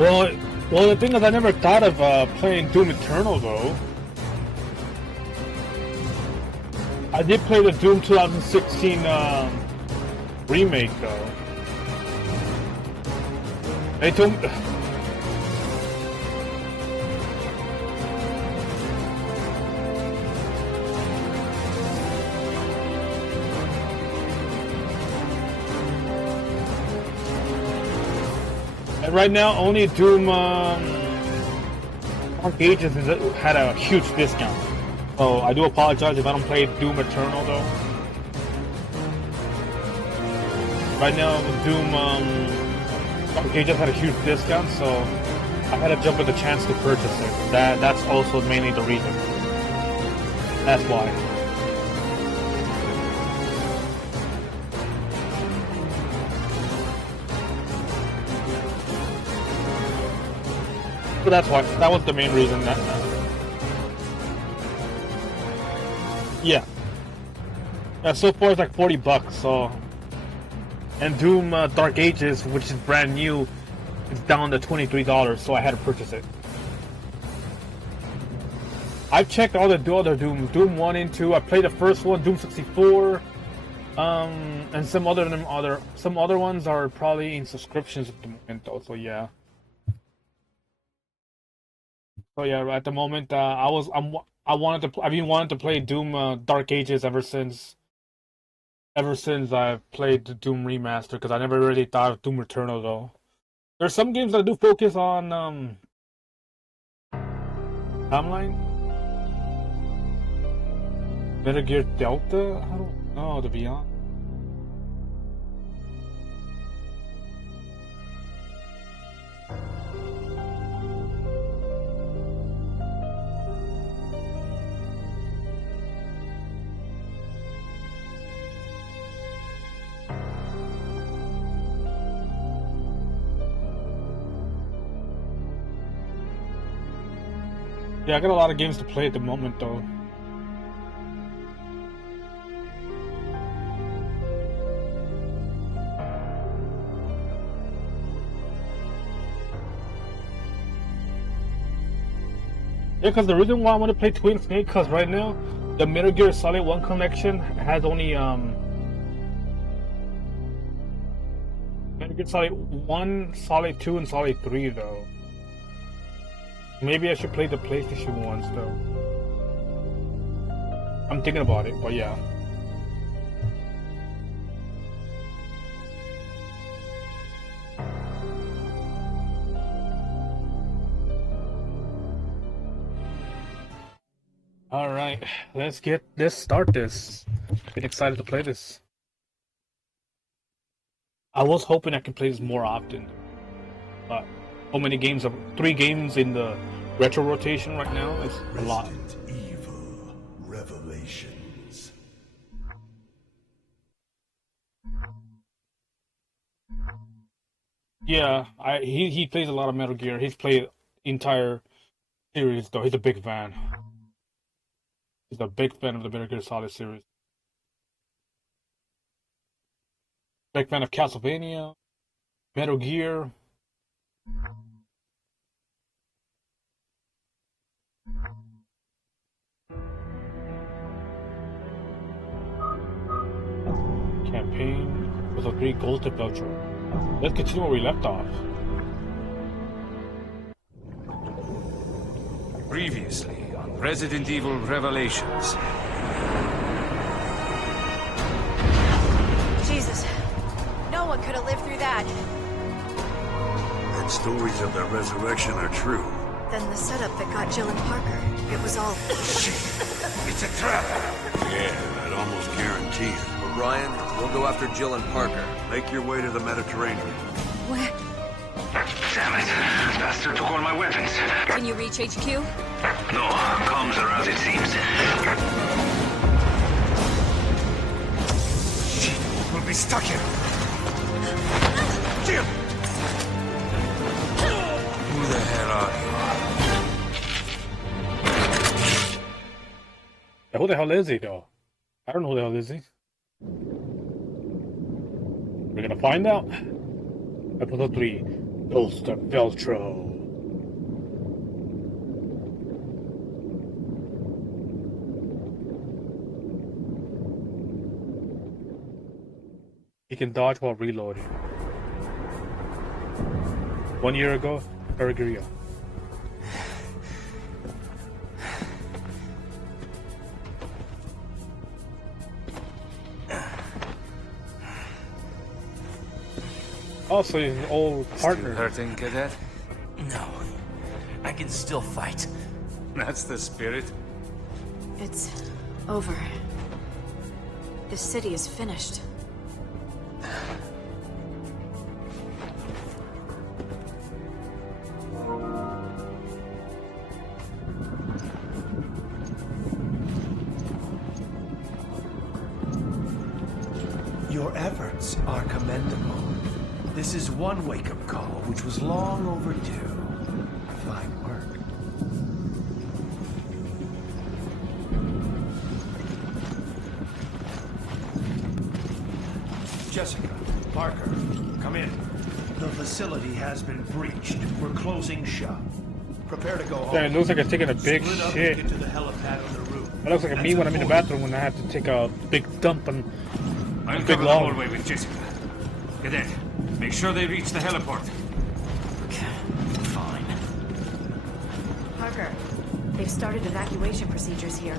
Well, well, the thing is, I never thought of playing Doom Eternal though. I did play the Doom 2016 remake though. They told me. And right now, only Doom Dark Ages had a huge discount. So I do apologize if I don't play Doom Eternal though. Right now, Doom Dark Ages had a huge discount, so I had to jump at the chance to purchase it. That's also mainly the reason. That's why. So that's why. That was the main reason. Yeah. Yeah. So far it's like $40. So, and Doom Dark Ages, which is brand new, is down to $23. So I had to purchase it. I've checked all the other Doom 1 and 2. I played the first one, Doom 64, and some other ones are probably in subscriptions at the moment though. So yeah. So yeah, at the moment, I've been wanting to play Doom Dark Ages ever since I played the Doom Remaster, because I never really thought of Doom Eternal though. There's some games that do focus on timeline. Metal Gear Delta? I don't know, to be honest. Yeah, I got a lot of games to play at the moment though. Yeah, because the reason why I want to play Twin Snake, because right now the Metal Gear Solid 1 collection has only Metal Gear Solid 1, Solid 2, and Solid 3 though. Maybe I should play the PlayStation ones though. I'm thinking about it, but yeah. Alright, let's start this. Been excited to play this. I was hoping I could play this more often, but so many games, 3 games in the retro rotation right now, it's a lot. Resident Evil Revelations. Yeah, he plays a lot of Metal Gear. He's played the entire series though. He's a big fan. He's a big fan of the Metal Gear Solid series. Big fan of Castlevania, Metal Gear. Campaign with a 3 gold tip outro. Let's continue where we left off. Previously on Resident Evil Revelations. Jesus. No one could have lived through that. And stories of their resurrection are true. Then the setup that got Jill and Parker, it was all... Shit! It's a trap! Yeah, I'd almost guarantee it. But Ryan, we'll go after Jill and Parker. Make your way to the Mediterranean. Where? Damn it. Bastard took all my weapons. Can you reach HQ? No, comms are out, it seems. Shit, we'll be stuck here. Jill! Who the hell are Yeah, who the hell is he though? I don't know who the hell is he. We're gonna find out. Episode 3. Ulster Veltro. He can dodge while reloading. 1 year ago, Peregrino. Also, he's an old partner. Still hurting, cadet? No, I can still fight. That's the spirit. It's over. The city is finished. Your efforts are commendable. This is one wake-up call, which was long overdue. Fine work. Jessica, Parker, come in. The facility has been breached. We're closing shop. Prepare to go home. Yeah, it looks like it's taking a big Split up shit. and get to the helipad on the roof. It looks like me when I'm in the bathroom when I have to take a big dump and I'll big cover the long. hallway with Jessica. Cadet, make sure they reach the heliport. Fine. Parker, they've started evacuation procedures here.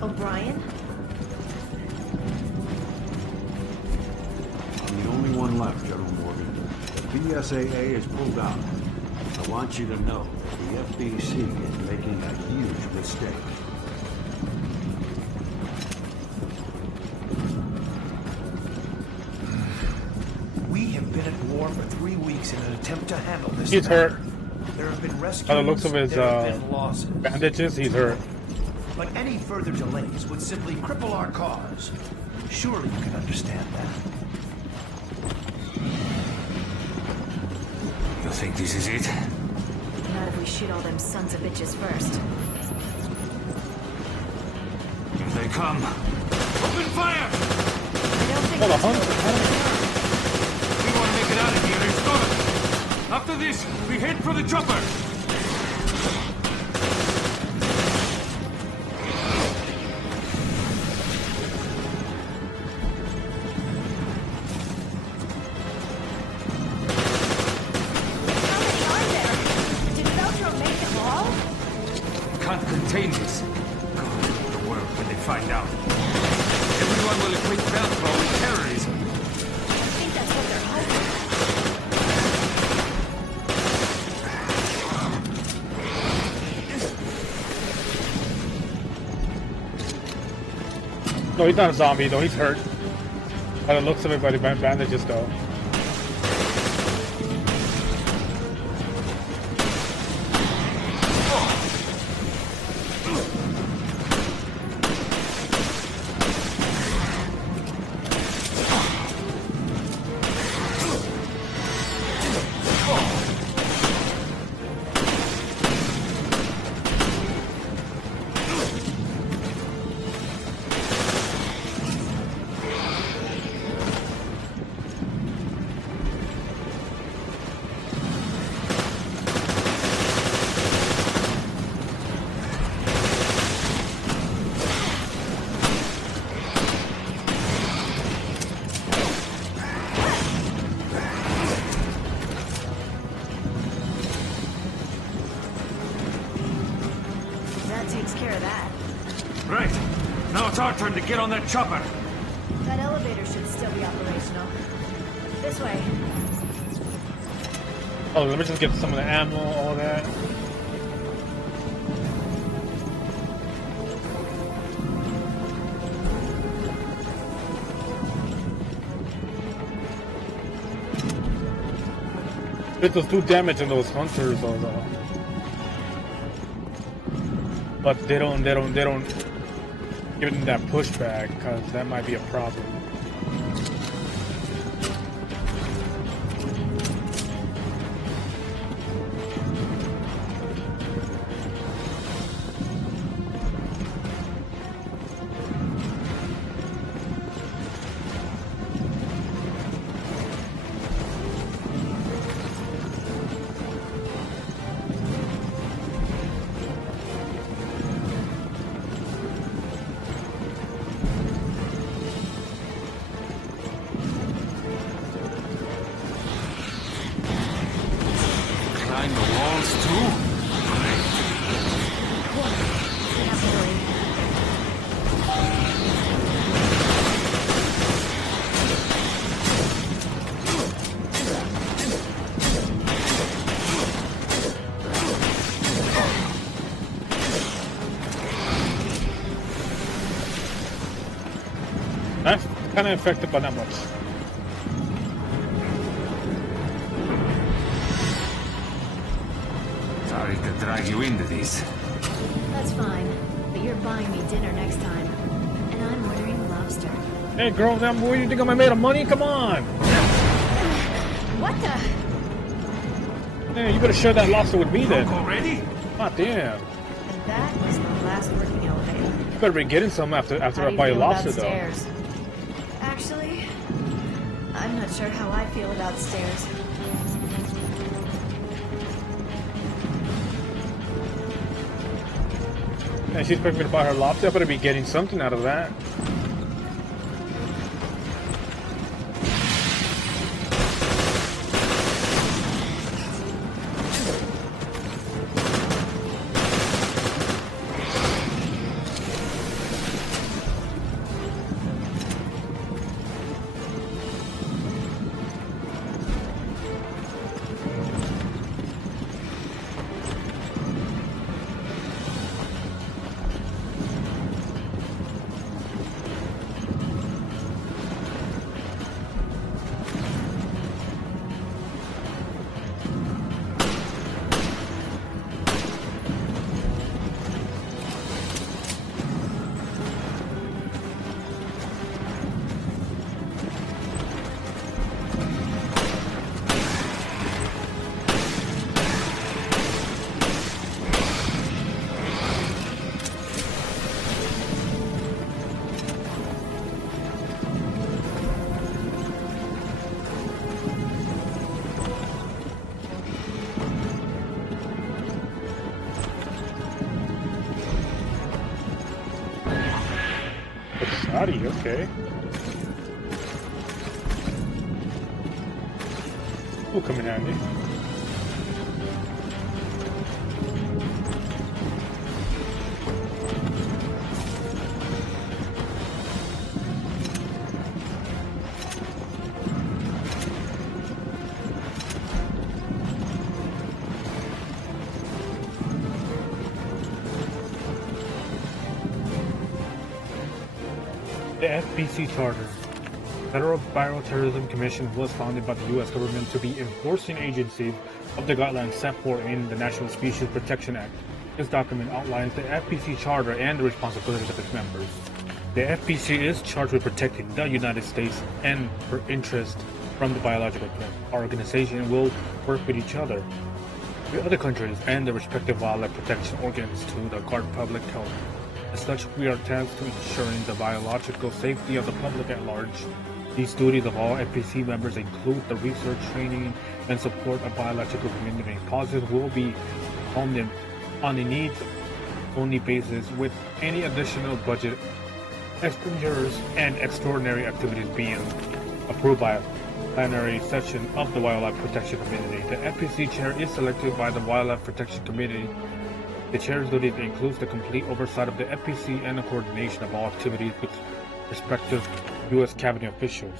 O'Brien? I'm the only one left, General Morgan. The BSAA is pulled out. I want you to know that the FBC is making a huge mistake. We have been at war for 3 weeks in an attempt to handle this. He's hurt. There have been rescues. By the looks of his there have been losses. bandages, he's hurt. But any further delays would simply cripple our cause. Surely you can understand that. You think this is it? Not if we shoot all them sons of bitches first. Here they come. Open fire! I don't think Oh, the that's hunt. We want to make it out of here and stop it. After this, we head for the chopper. How many are there? Did Veltro make them all? Can't contain this. God, the world when they find out. Everyone will equate Velcro with terrorism. I think that's what they're hoping. No, he's not a zombie though. He's hurt. By the looks of it, by the bandages though. That takes care of that. Right. Now it's our turn to get on that chopper. That elevator should still be operational. This way. Oh, let me just get some of the ammo, all that. It does do damage in those hunters, though. But they don't give them that pushback, because that might be a problem. I'm kind of affected, but not much. Sorry to drag you into this. That's fine, but you're buying me dinner next time. And I'm ordering lobster. Hey, girl, damn boy, you think I'm made of money? Come on! What the? Hey, you better share that lobster with me then. Drunk already? Ah, damn. And that was the last working elevator. You better be getting some after How I do you buy your feel about lobster, though. stairs? Actually, I'm not sure how I feel about stairs. And she's expecting me to buy her lobster. I better be getting something out of that. Howdy, okay. Will come in handy. The FBC Charter. Federal Bioterrorism Commission was founded by the U.S. government to be enforcing agency of the guidelines set forth in the National Species Protection Act. This document outlines the FBC Charter and the responsibilities of its members. The FBC is charged with protecting the United States and her interest from the biological threat. Our organization will work with each other, with other countries, and the respective wildlife protection organs to guard public health. As such, we are tasked to ensuring the biological safety of the public at large. These duties of all FPC members include the research, training, and support of biological community. Pauses will be on a needs-only basis, with any additional budget expenditures and extraordinary activities being approved by a plenary session of the Wildlife Protection Committee. The FPC chair is selected by the Wildlife Protection Committee. The chair's duties includes the complete oversight of the FPC and the coordination of all activities with respective U.S. cabinet officials.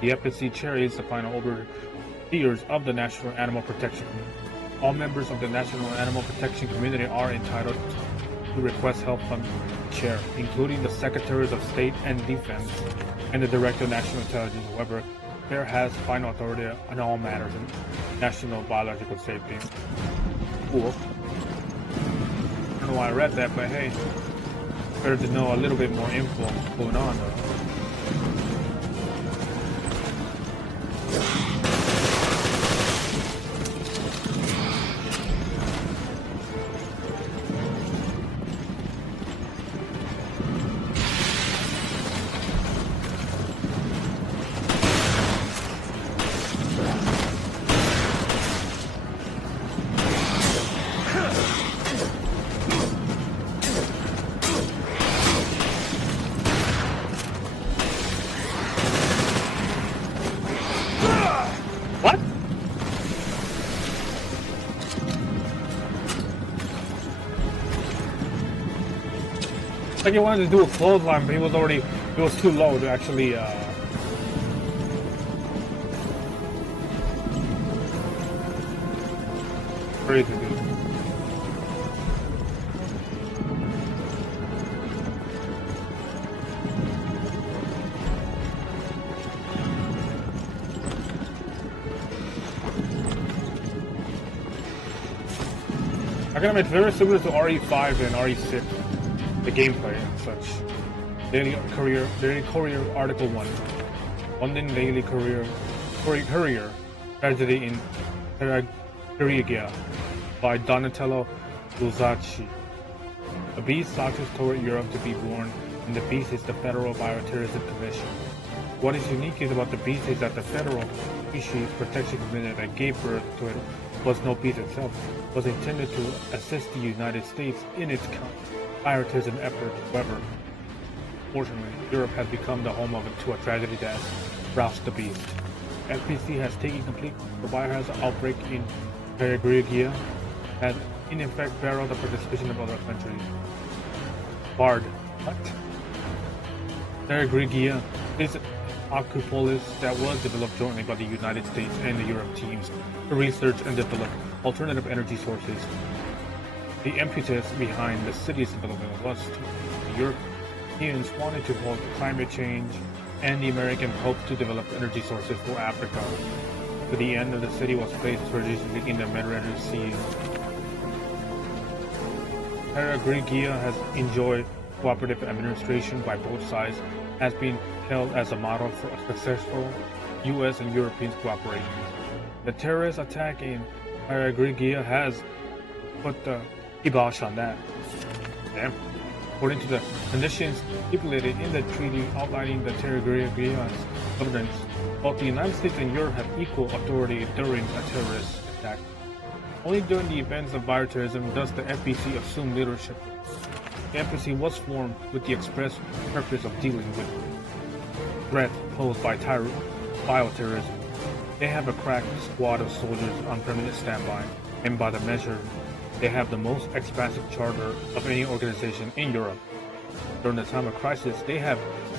The FPC chair is the final overseers of the National Animal Protection Committee. All members of the National Animal Protection Committee are entitled to request help from the chair, including the Secretaries of State and Defense and the Director of National Intelligence. However, the chair has final authority on all matters of national biological safety. Cool. I don't know why I read that, but hey, better to know a little bit more info going on though. Like he wanted to do a clothesline, but it was too low to actually, crazy, dude. Arcanum is very similar to RE5 and RE6, the gameplay and such. Daily Courier Article 1. London Daily Courier Tragedy in Perugia by Donatello Luzzacchi. A beast launches toward Europe to be born, and the beast is the Federal Bioterrorism Commission. What is unique about the beast is that the Federal Species Protection Commission that gave birth to it was no beast itself, was intended to assist the United States in its bioterrorism effort. However, fortunately, Europe has become the home to a tragedy that roused the beast. FPC has taken complete the biohazard outbreak in Perugia and in effect barred the participation of other countries. What? Perugia is Acropolis that was developed jointly by the United States and the Europe teams to research and develop alternative energy sources. The impetus behind the city's development was the Europeans wanted to halt climate change, and the Americans hoped to develop energy sources for Africa. To the end of the city was placed strategically in the Mediterranean Sea. Perugia has enjoyed cooperative administration by both sides, has been held as a model for a successful U.S. and European cooperation. The terrorist attack in Perugia has put the kibosh on that. Damn. According to the conditions stipulated in the treaty outlining the Perugia's governance, both the United States and Europe have equal authority during a terrorist attack. Only during the events of bioterrorism does the FBC assume leadership. The FBC was formed with the express purpose of dealing with threats posed by bioterrorism. They have a crack squad of soldiers on permanent standby, and by the measure, they have the most expansive charter of any organization in Europe. During the time of crisis, they have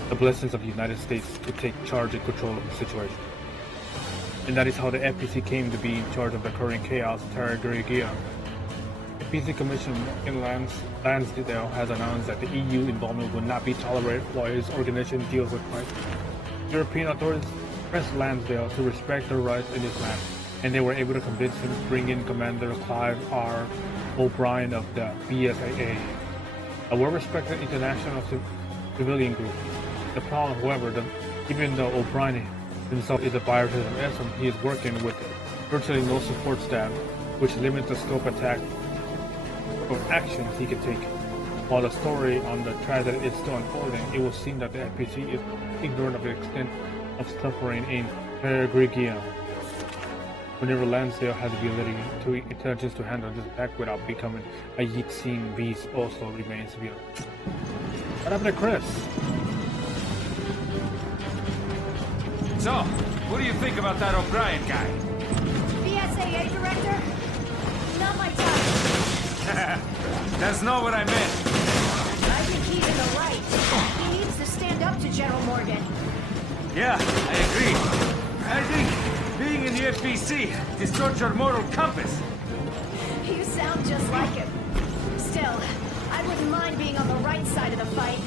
the blessings of the United States to take charge and control of the situation. And that is how the FPC came to be in charge of the current chaos in Perugia. The FPC Commission in Lansdale has announced that the EU involvement will not be tolerated while its organization deals with crisis. European authorities pressed Lansdale to respect their rights in his land, and they were able to convince him to bring in Commander Clive R. O'Brien of the BSAA, a well-respected international civilian group. The problem, however, even though O'Brien himself is a bioterrorism expert, he is working with virtually no support staff, which limits the scope of actions he can take. While the story on the tragedy is still unfolding, it will seem that the FPC is ignorant of the extent of suffering in Perugia. Whenever Lansdale has the ability to intelligence to handle this attack without becoming a Yixin beast also remains to be. What happened to Chris? So, what do you think about that O'Brien guy? BSAA director? Not my type. That's not what I meant. I think he's in the right. He needs to stand up to General Morgan. Yeah, I agree. I think being in the FBC distorts your moral compass. You sound just like him. Still, I wouldn't mind being on the right side of the fight.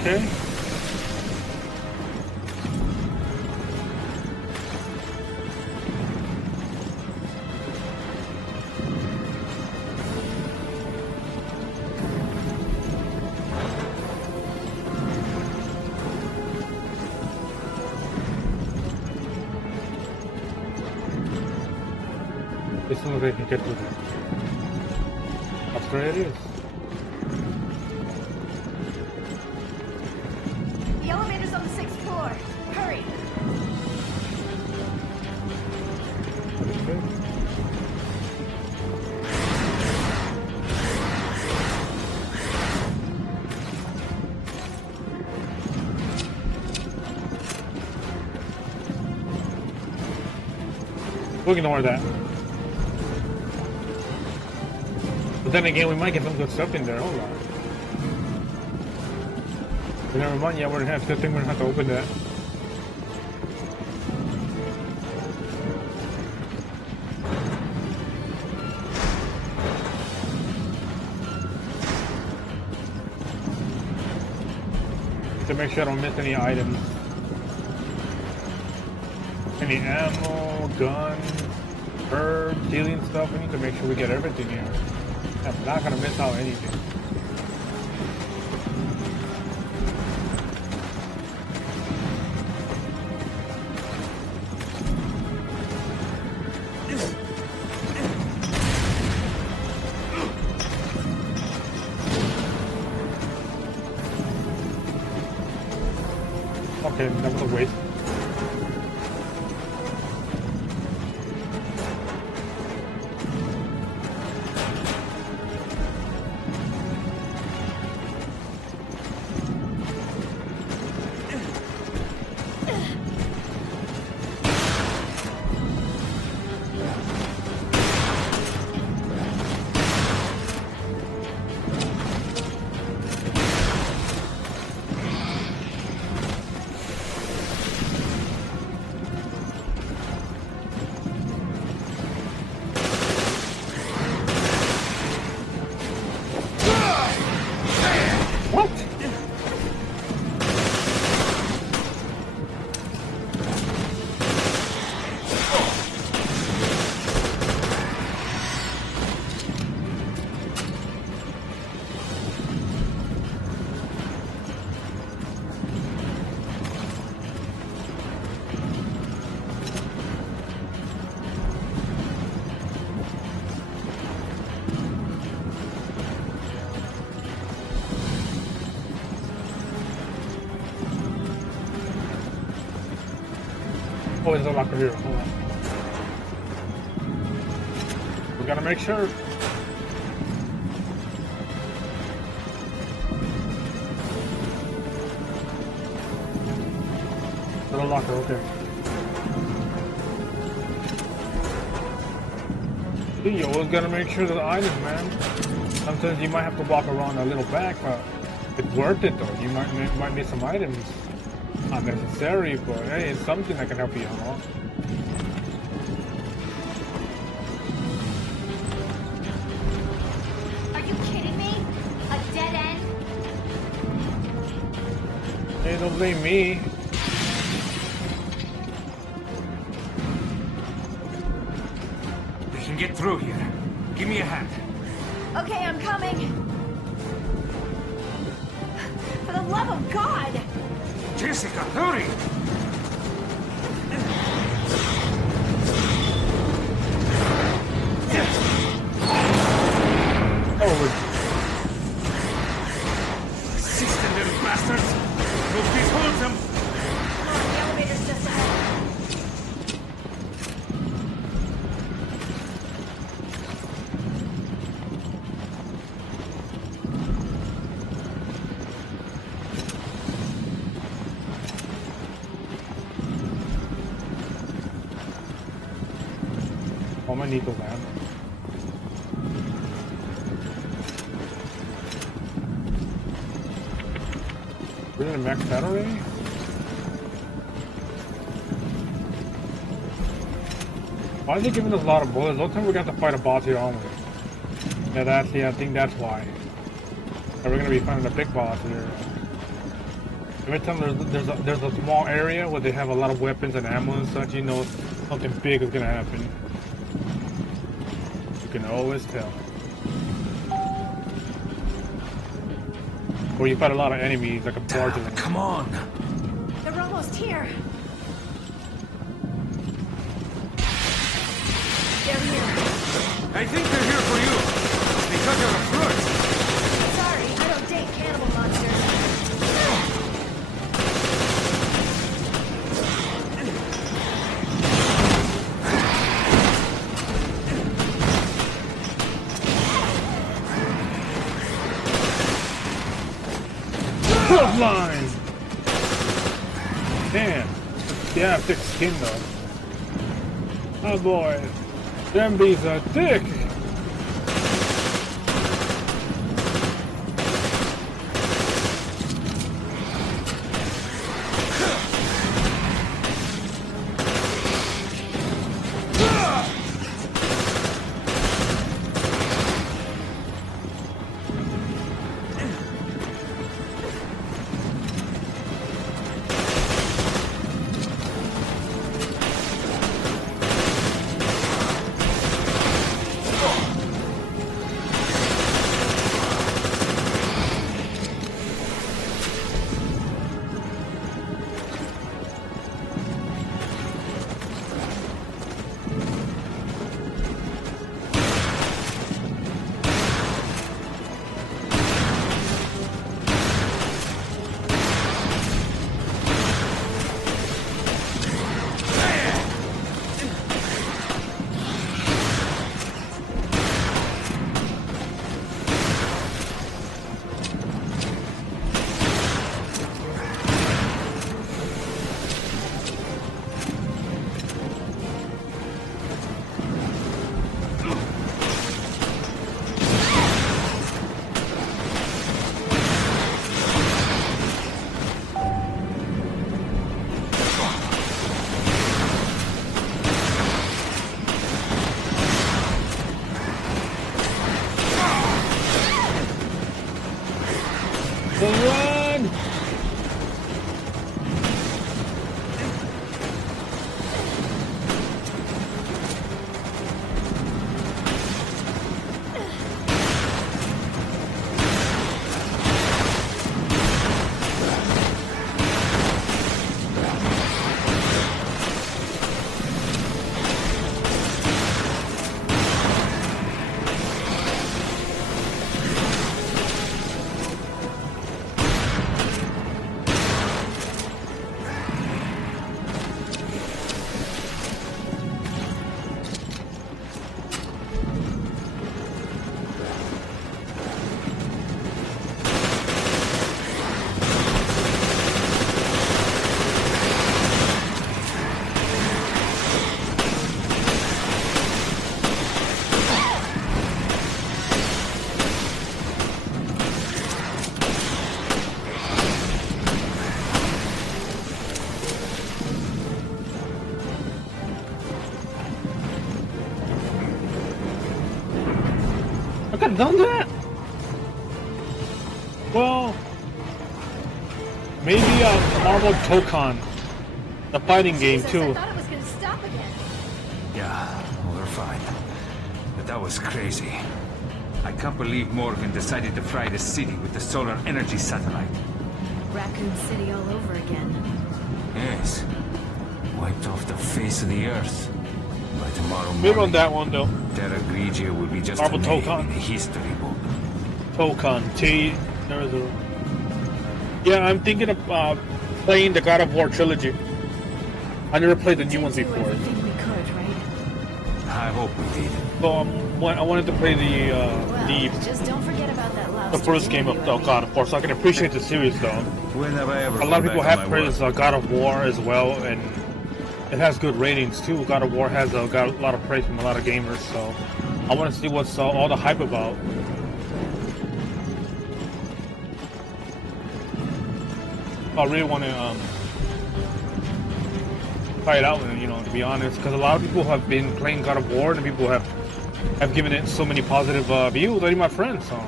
Okay. As soon as I can get to them. After it is. The elevator's on the 6th floor. Hurry! We'll ignore that. But then again, we might get some good stuff in there. Hold on. But never mind. Yeah, we're gonna have. Good thing we're gonna have to open that. To make sure I don't miss any items. Any ammo, guns, herbs, healing stuff. We need to make sure we get everything here. I'm not gonna miss out anything. Okay, that was a waste. Oh, there's a locker here. Hold on. We gotta make sure. Little locker, okay. You always gotta make sure the items, man. Sometimes you might have to walk around a little back, but it's worth it though. You might miss some items. Not necessary, but hey, it's something that can help you out. Are you kidding me? A dead end? Hey, don't blame me. We can get through here. Give me a hand. Okay, I'm coming. For the love of God! Jessica, hurry! Persistent little bastards! We'll behold them! Come on, the elevator's just ahead. Oh, my need to land. We're in a max battery? Why is he giving us a lot of bullets? Looks like we're gonna have to fight a boss here, aren't we? Yeah, I think that's why. And we're gonna be fighting a big boss here. Every time there's a small area where they have a lot of weapons and ammo and such, you know something big is gonna happen. You can always tell. Or you fight a lot of enemies, like a barge of them. Come on! They're almost here. They're here. I think they're here for you! Because you're a flirt! Sorry, I don't date cannibal monsters. Line! Damn. Yeah, thick skin though. Oh boy. Them bees are thick! not done that? Well, maybe Marvel Tokon, the fighting game Jesus, too. I thought it was gonna stop again. Yeah, well, we're fine. But that was crazy. I can't believe Morgan decided to fry the city with the solar energy satellite. Raccoon City all over again. Yes. Wiped off the face of the earth. By tomorrow Big on morning, that one though. Terra Grigia will be just Marvel a name Tokon. in the history book. Tokon T. There's a. Yeah, I'm thinking of playing the God of War trilogy. I never played the new ones Do before, everything we could, right? I hope we did. so I wanted to play Well, just don't forget about that last the first game of God of War, so I can appreciate the series though. When have I ever A lot of gone people back on have my praised word? God of War as well, and it has good ratings too. God of War has got a lot of praise from a lot of gamers, so I want to see what's all the hype about. I really want to try it out, you know, to be honest, because a lot of people have been playing God of War, and people have given it so many positive views. Even my friends, so.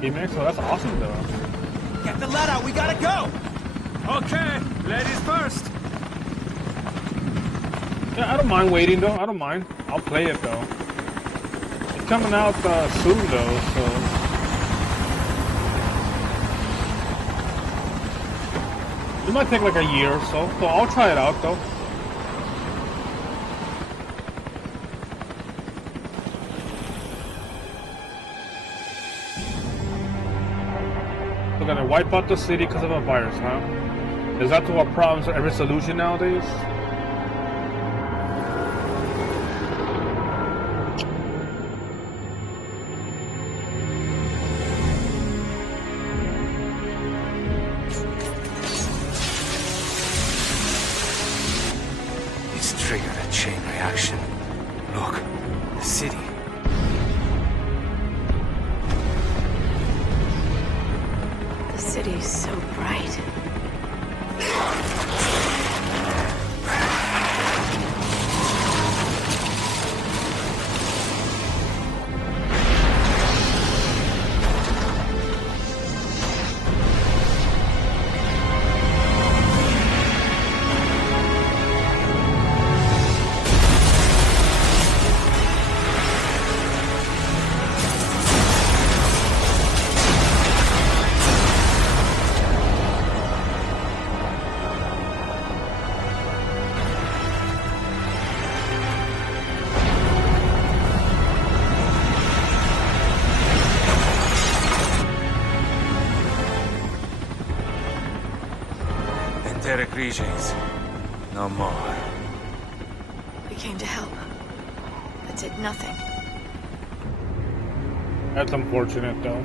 D-Max, so that's awesome though. Get the lead out, we gotta go! Okay, ladies first. Yeah, I don't mind waiting though. I don't mind. I'll play it though. It's coming out soon though, so. It might take like a year or so I'll try it out though. We're gonna wipe out the city because of a virus, huh? Is that to our problems every solution nowadays? It's triggered a chain reaction. Look, the city. The city's so bright. Terra Grigians. No more. We came to help, but did nothing. That's unfortunate though.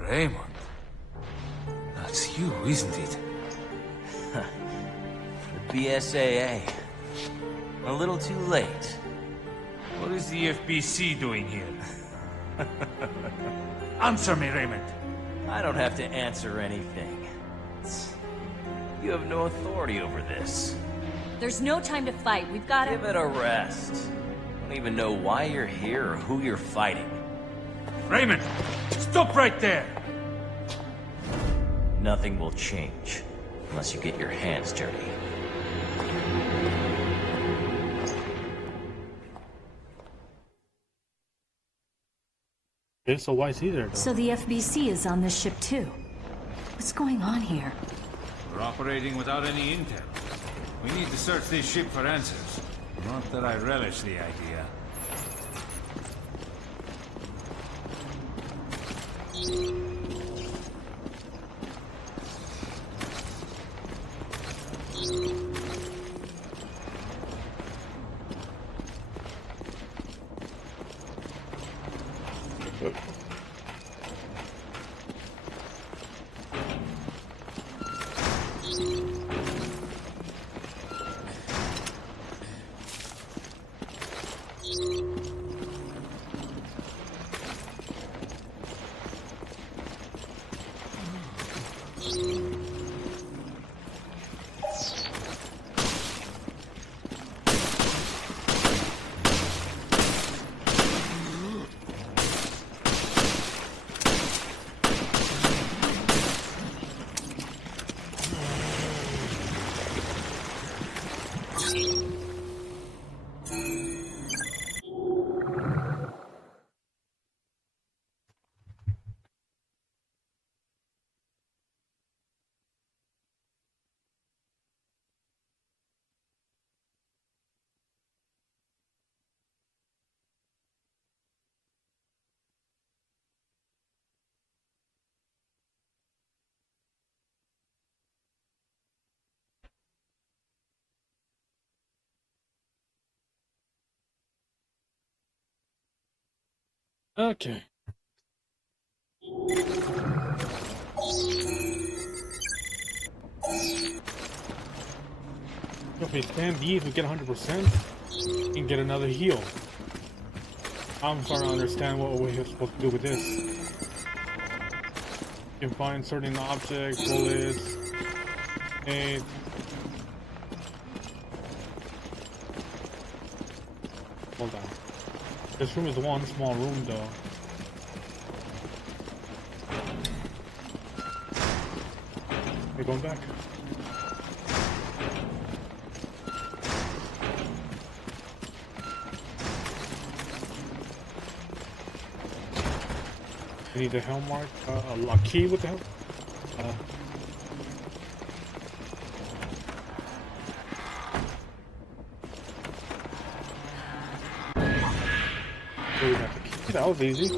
Raymond. That's you, isn't it? The BSAA. A little too late. What is the FBC doing here? Answer me, Raymond. I don't have to answer anything. You have no authority over this. There's no time to fight. We've got Give to... it a rest. I don't even know why you're here or who you're fighting. Raymond, stop right there! Nothing will change unless you get your hands dirty. Okay, so why is he there though? So the FBC is on this ship too. What's going on here? We're operating without any intel. We need to search this ship for answers. Not that I relish the idea. Okay. If we spend these, we get 100% and get another heal. I'm starting to understand what we're supposed to do with this. You can find certain objects, bullets, grenades. Hold on. This room is one small room though. We're going back. We need the helm mark, a key with the helm. Oh, we got the key. That was easy.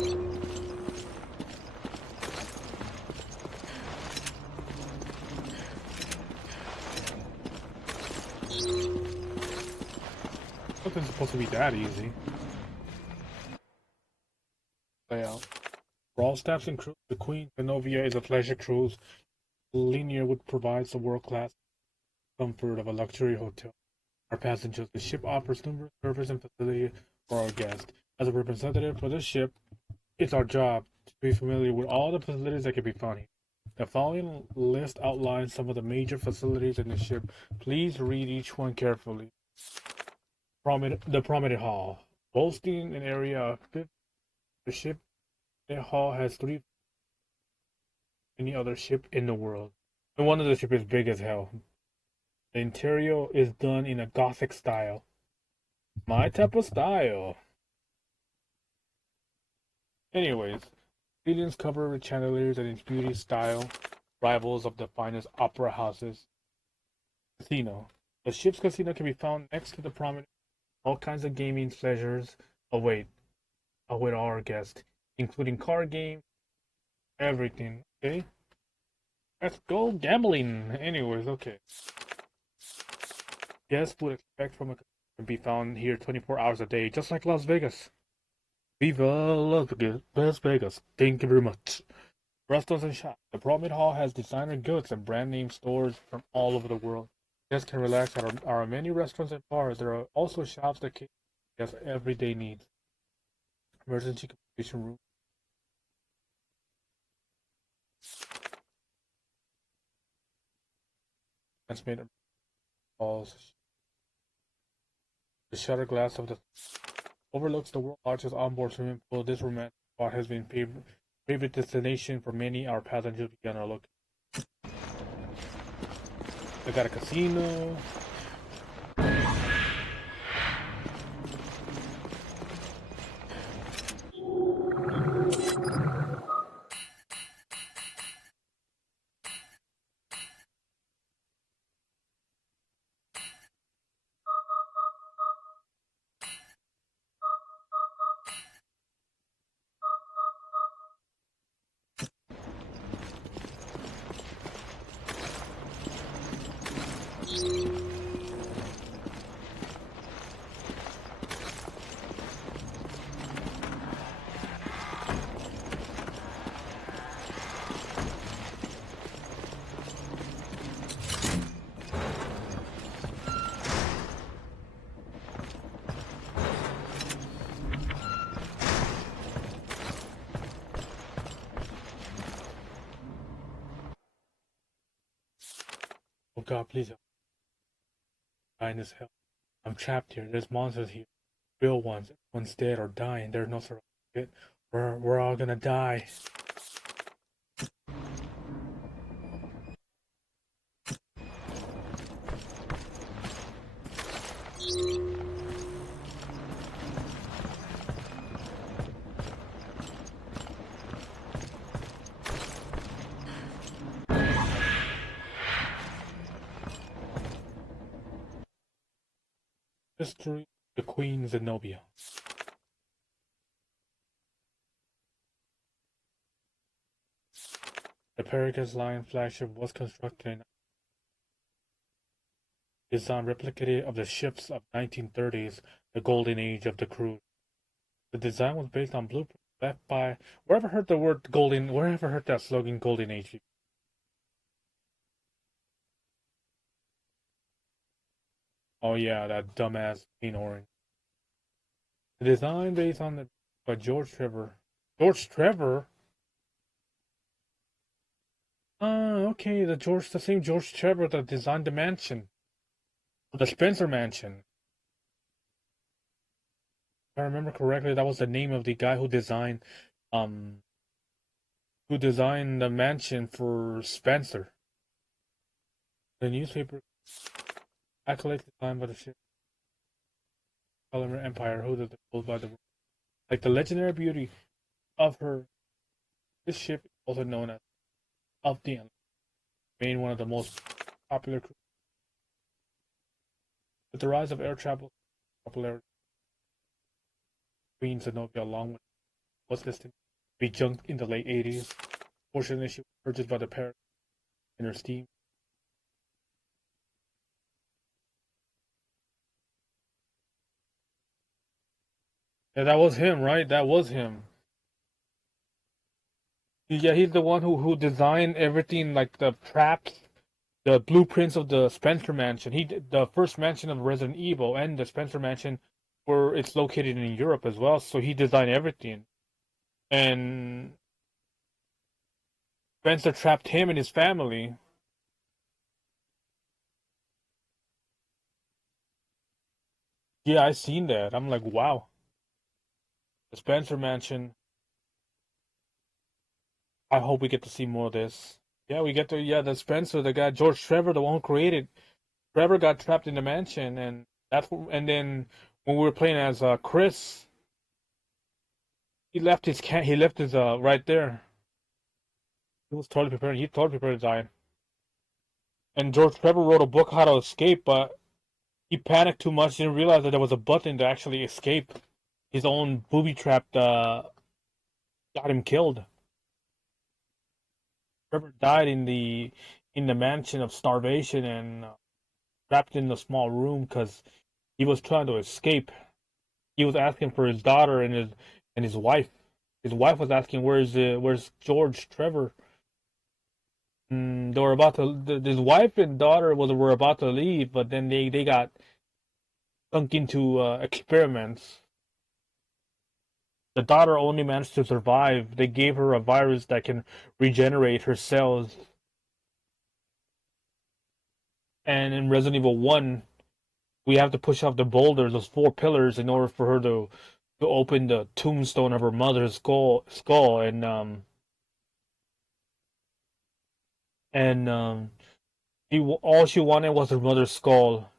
Nothing's supposed to be that easy. Layout. For all staffs and crew, the Queen Genovia is a pleasure cruise. Linear would provide the world-class comfort of a luxury hotel. Our passengers, the ship offers numerous services and facilities for our guests. As a representative for this ship, it's our job to be familiar with all the facilities that can be found here. The following list outlines some of the major facilities in the ship. Please read each one carefully. The Promenade Hall. Boasting an area of 50, the ship hall has 3 any other ship in the world. And one of the ship is big as hell. The interior is done in a Gothic style. My type of style. Anyways, ceilings covered with chandeliers and its beauty style, rivals of the finest opera houses. Casino. The ship's casino can be found next to the promenade. All kinds of gaming pleasures await our guests, including card games, everything. Okay? Let's go gambling. Anyways, okay. Guests would expect from a casino to be found here 24 hours a day, just like Las Vegas. Viva Las Vegas. Thank you very much. Restaurants and shops. The Promenade Hall has designer goods and brand name stores from all over the world. Guests can relax at our many restaurants and bars. There are also shops that cater to guests' everyday needs. Emergency communication room. That's made of balls. The shutter glass of the overlooks the world's largest onboard swimming pool. This romantic spot has been favorite destination for many our passengers began our look. They got a casino. God, please help. Dying as hell. I'm trapped here. There's monsters here. Real ones. Everyone's dead or dying. There's no survival kit. We're all gonna die. History of the Queen Zenobia. The Pegasus Line flagship was constructed in design replicated of the ships of 1930s, the golden age of the cruise. The design was based on blueprints left by wherever heard the word golden, wherever heard that slogan golden age. Oh yeah, that dumbass paint orange. The design based on the by George Trevor. George Trevor? Okay, the same George Trevor that designed the mansion. The Spencer Mansion. If I remember correctly, that was the name of the guy who designed the mansion for Spencer. The newspaper accolade designed by the ship Empire, who did the build by the like the legendary beauty of her. This ship is also known as of the Main, one of the most popular cruises. With the rise of air travel popularity, Queen Zenobia along with was destined to be junked in the late 80s. Fortunately, she was purchased by the parent in her steam. Yeah, that was him, right? That was him. Yeah, he's the one who designed everything, like the traps, the blueprints of the Spencer Mansion. He did the first mansion of Resident Evil and the Spencer Mansion, where it's located in Europe as well. So he designed everything, and Spencer trapped him and his family. Yeah, I seen that. I'm like, wow, the Spencer Mansion. I hope we get to see more of this. Yeah, we get to the Spencer, the guy George Trevor, the one who created. Trevor got trapped in the mansion, and and then when we were playing as Chris, he left his right there. He was totally prepared. He totally prepared to die. And George Trevor wrote a book how to escape, but he panicked too much. Didn't realize that there was a button to actually escape. His own booby trap got him killed. Trevor died in the mansion of starvation and trapped in a small room because he was trying to escape. He was asking for his daughter and his wife. His wife was asking, where's George Trevor?" They were about to. His wife and daughter were about to leave, but then they got sunk into experiments. The daughter only managed to survive. They gave her a virus that can regenerate her cells. And in Resident Evil 1, we have to push off the boulders, those 4 pillars, in order for her to open the tombstone of her mother's skull and all she wanted was her mother's skull,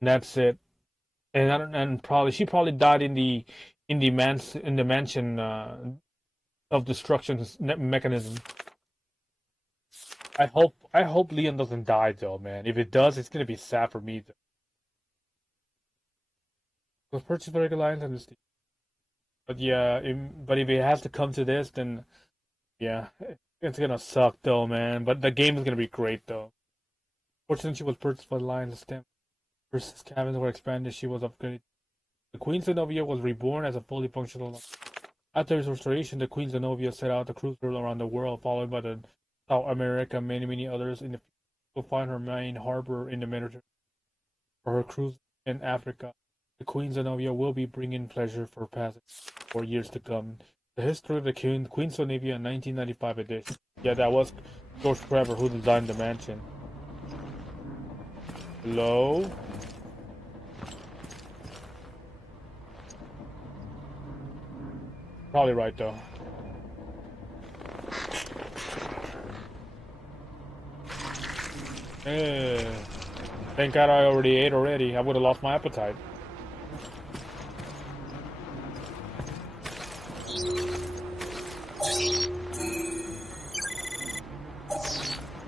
and that's it. And probably she probably died in the mansion of destruction mechanism. I hope Leon doesn't die though, man. If it does, it's gonna be sad for me. Was purchased by regular lines and the Steam. But yeah, but if it has to come to this, then yeah, it's gonna suck though, man. But the game is gonna be great though. Fortunately, she was purchased by the Lions Stamp. Her cabins were expanded. She was upgraded. The Queen Zenobia was reborn as a fully functional. After its restoration, the Queen Zenobia set out to cruise around the world, followed by the South America, many others. In the will find her main harbor in the Mediterranean for her cruise in Africa. The Queen Zenobia will be bringing pleasure for passage for years to come. The history of the Queen Zenobia 1995 edition. Yeah, that was George Trevor who designed the mansion. Low. Probably right though. Thank God I already ate already. I would have lost my appetite.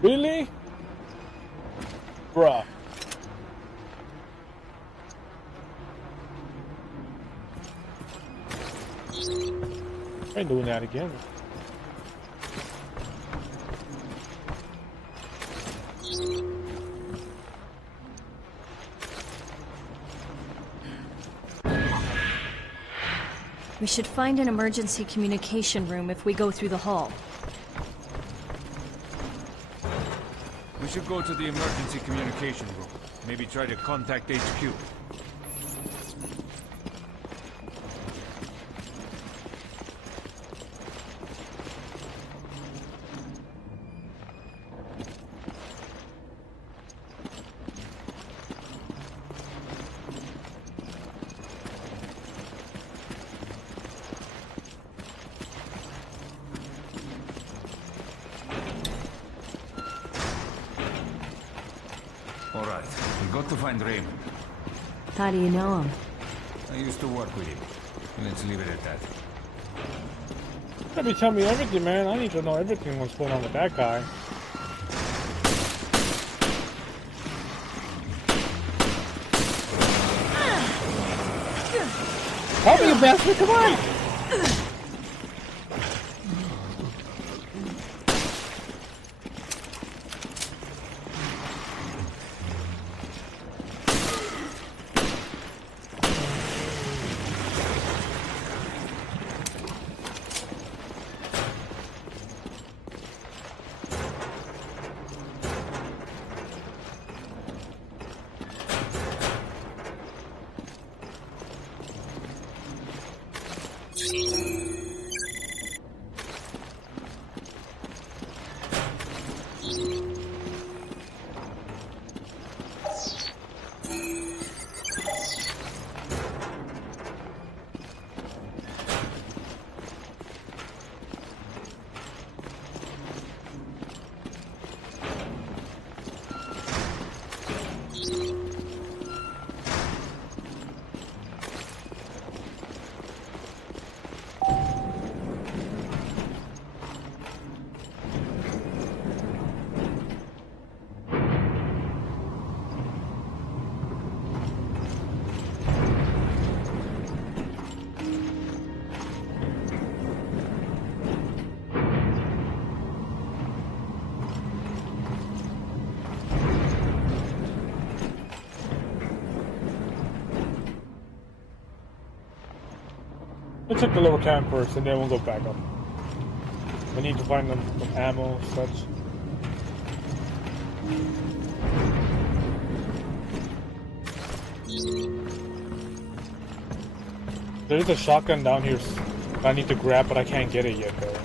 Really? Bruh. I ain't doing that again. We should find an emergency communication room if we go through the hall. We should go to the emergency communication room. Maybe try to contact HQ. All right, we got to find Raymond. How do you know him? I used to work with him. Let's leave it at that. Let me tell me everything, man. I need to know everything what's going on with that guy. Help me, you bastard! Come on! Let's check the lower camp first, and then we'll go back up. We need to find them some ammo, such. There's a shotgun down here I need to grab, but I can't get it yet, though.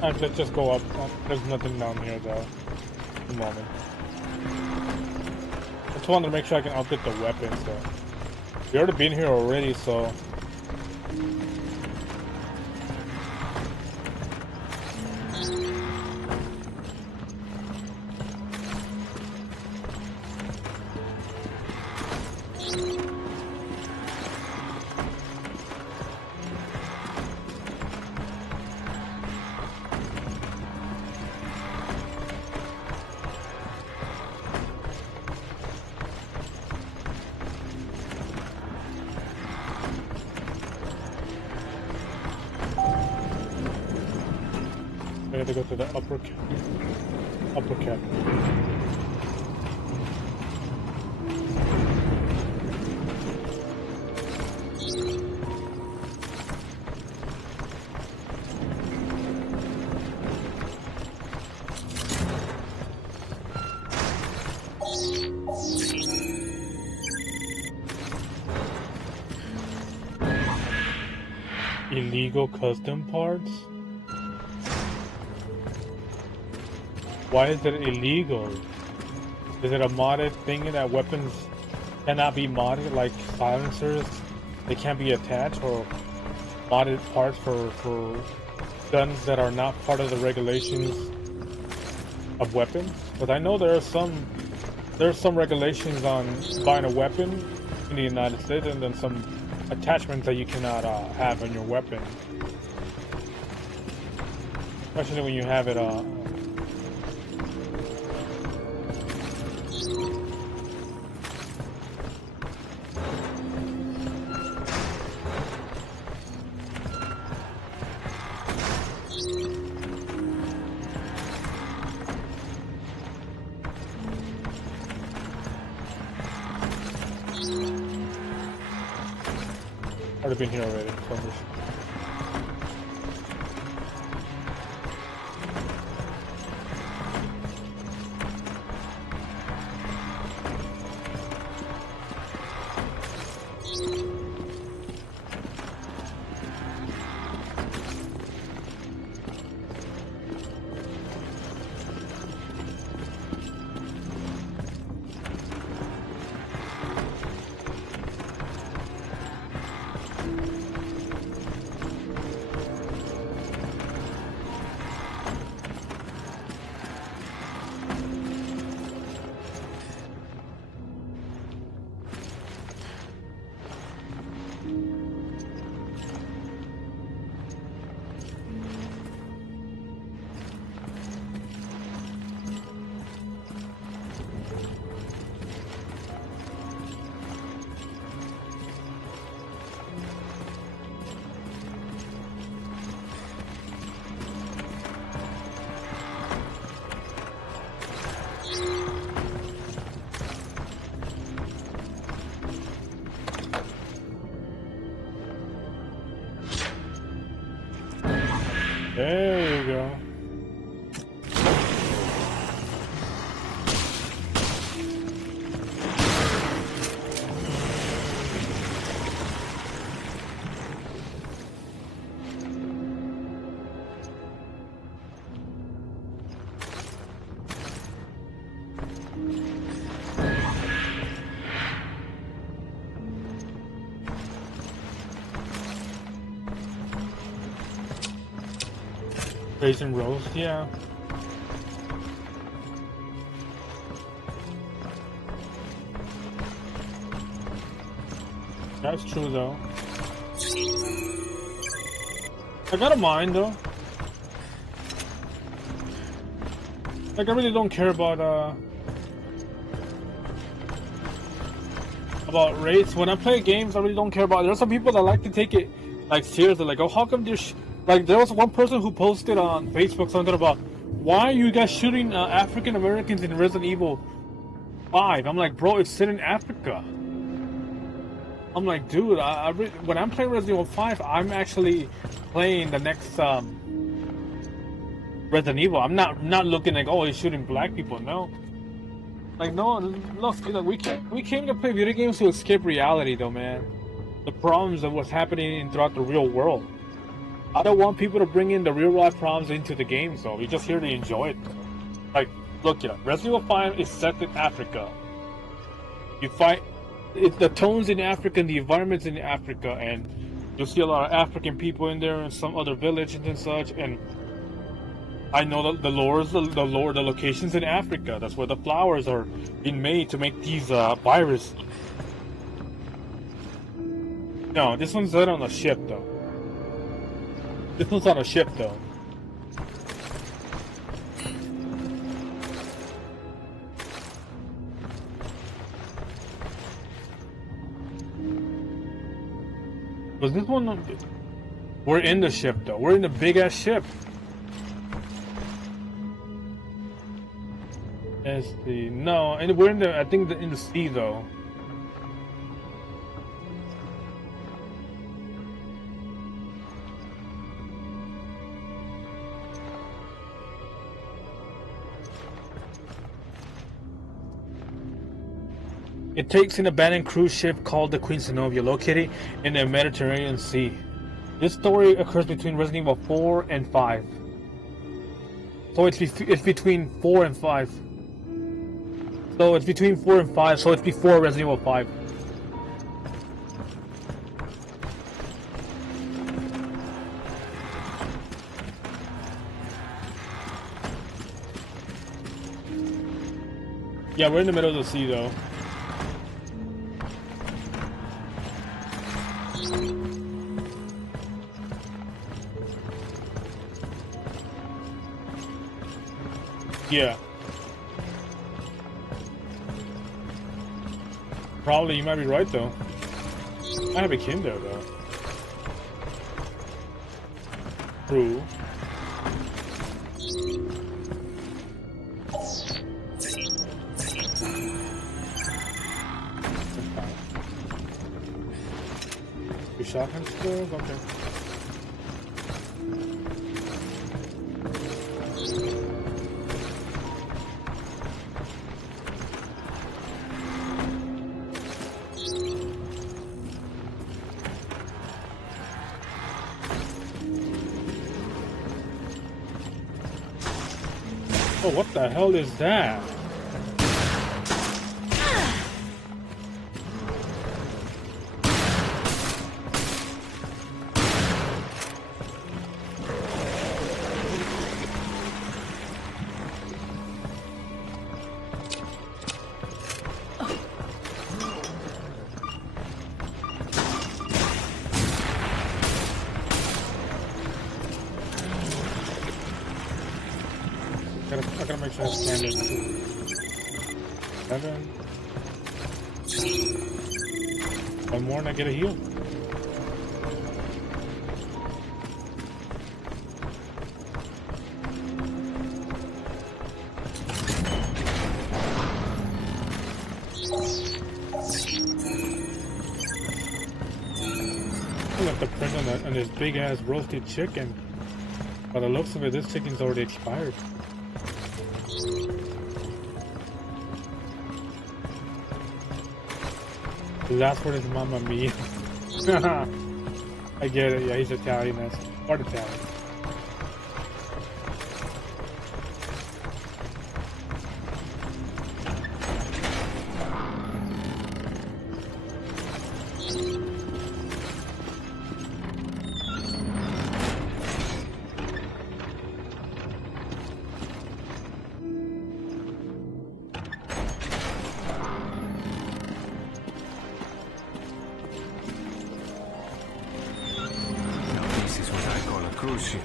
Alright, let's just go up. Oh, there's nothing down here though. At the moment. just wanted to make sure I can upgrade the weapon. So we already been here already, so. I gotta go to the upper cap. Illegal custom parts? Why is it illegal? Is it a modded thing that weapons cannot be modded, like silencers? They can't be attached, or modded parts for guns that are not part of the regulations of weapons? Because I know there are some regulations on buying a weapon in the United States, and then some attachments that you cannot have on your weapon, especially when you have it I've been here already. There you go. Raisin roast, yeah. That's true though. I got a mind though. Like I really don't care about rates. When I play games, I really don't care about. There's some people that like to take it like seriously. Like, oh, how come this? Like, there was one person who posted on Facebook something about, why are you guys shooting African Americans in Resident Evil 5? I'm like, bro, it's set in Africa. I'm like, dude, when I'm playing Resident Evil 5, I'm actually playing the next Resident Evil. I'm not looking like, oh, he's shooting black people. No. Like, no, look, we came to play video games to escape reality, though, man. The problems of what's happening throughout the real world. I don't want people to bring in the real life problems into the game, so we're just here to enjoy it. Like, look, yeah, Resident Evil 5 is set in Africa. You find the tones in Africa and the environments in Africa, and you'll see a lot of African people in there and some other villages and such. And I know the locations in Africa. That's where the flowers are being made to make these virus. No, this one's not on a ship though. This one's on a ship though. Was this one on... We're in the ship though. We're in the big ass ship. No, and we're in the, I think in the sea though. It takes an abandoned cruise ship called the Queen Zenobia, located in the Mediterranean Sea. This story occurs between Resident Evil 4 and 5. So it's between 4 and 5. So it's between 4 and 5, so it's before Resident Evil 5. Yeah, we're in the middle of the sea though. Yeah. Probably, you might be right though. I have a kid there though. True. Two shotgun skills? Okay. Oh, what the hell is that? I gotta make sure I scan it. 7. One more and I get a heal. I left the print on this big ass roasted chicken. By the looks of it, this chicken's already expired. The last word is Mamma Mia. I get it, yeah, he's Italian, that's part Italian. Cruise ship.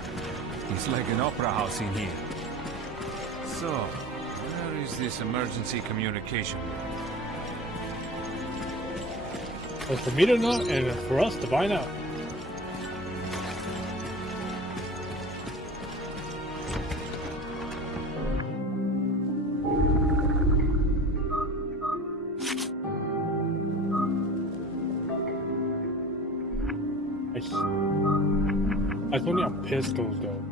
It's like an opera house in here. So, where is this emergency communication? Well, for me to know, and for us to find out. It's only on pistols, though.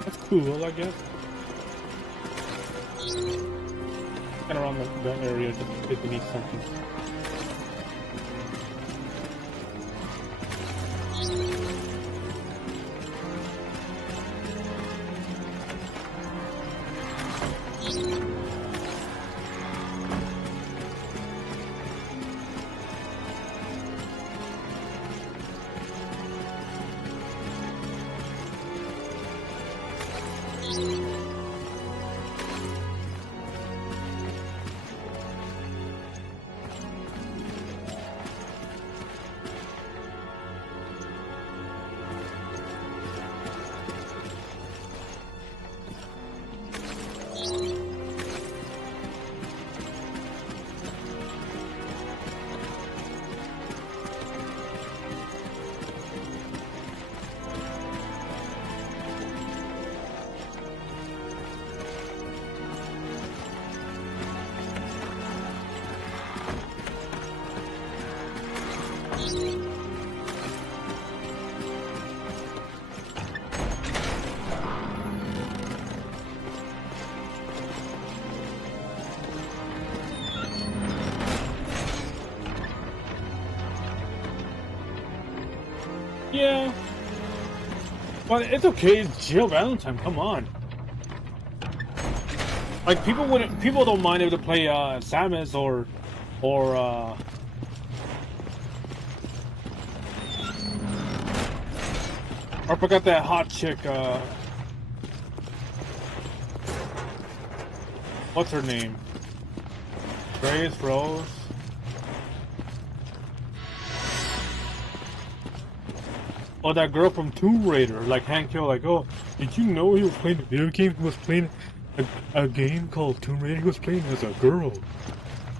That's cool, I guess. Kind of around the area just if we need something. Yeah. But it's okay, it's Jill Valentine, come on. Like people don't mind if they play Samus or I forgot that hot chick, what's her name? Grace, Rose? Or that girl from Tomb Raider, like Hank Hill, like, oh, did you know he was playing a video game? He was playing a game called Tomb Raider. He was playing as a girl.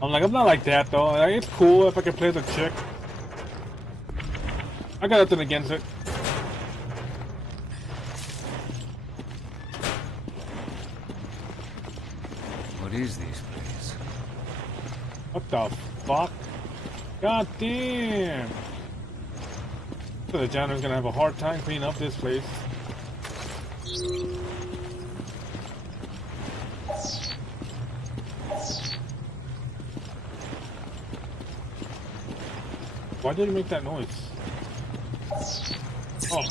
I'm like, I'm not like that though. Like, it's cool if I can play as a chick. I got nothing against it. What is this place? What the fuck? God damn! So the janitor's gonna have a hard time cleaning up this place. Why did it make that noise? Oh.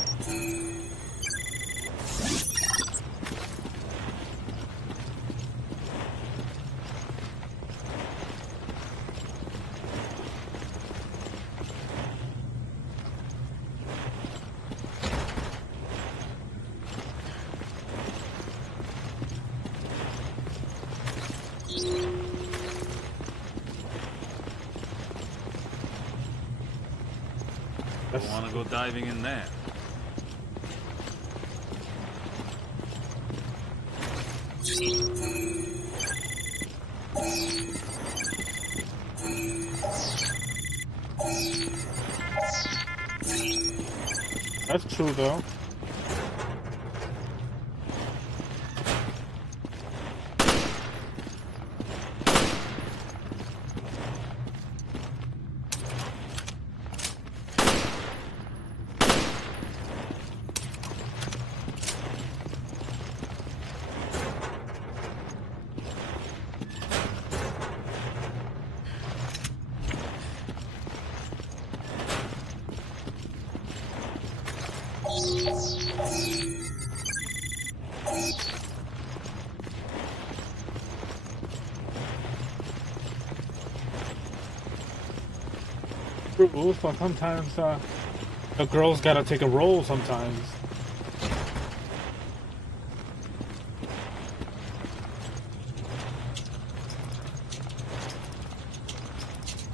Don't want to go diving in there. That's true though. Rules, but sometimes the girls gotta take a role sometimes.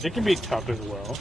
It can be tough as well.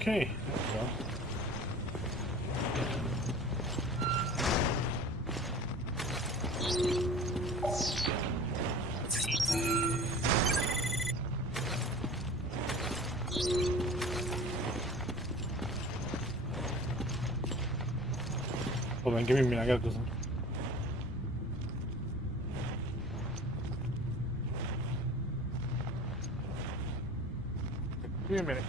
Okay. Well. Hold on, give me a minute, I gotta do something. Give me a minute.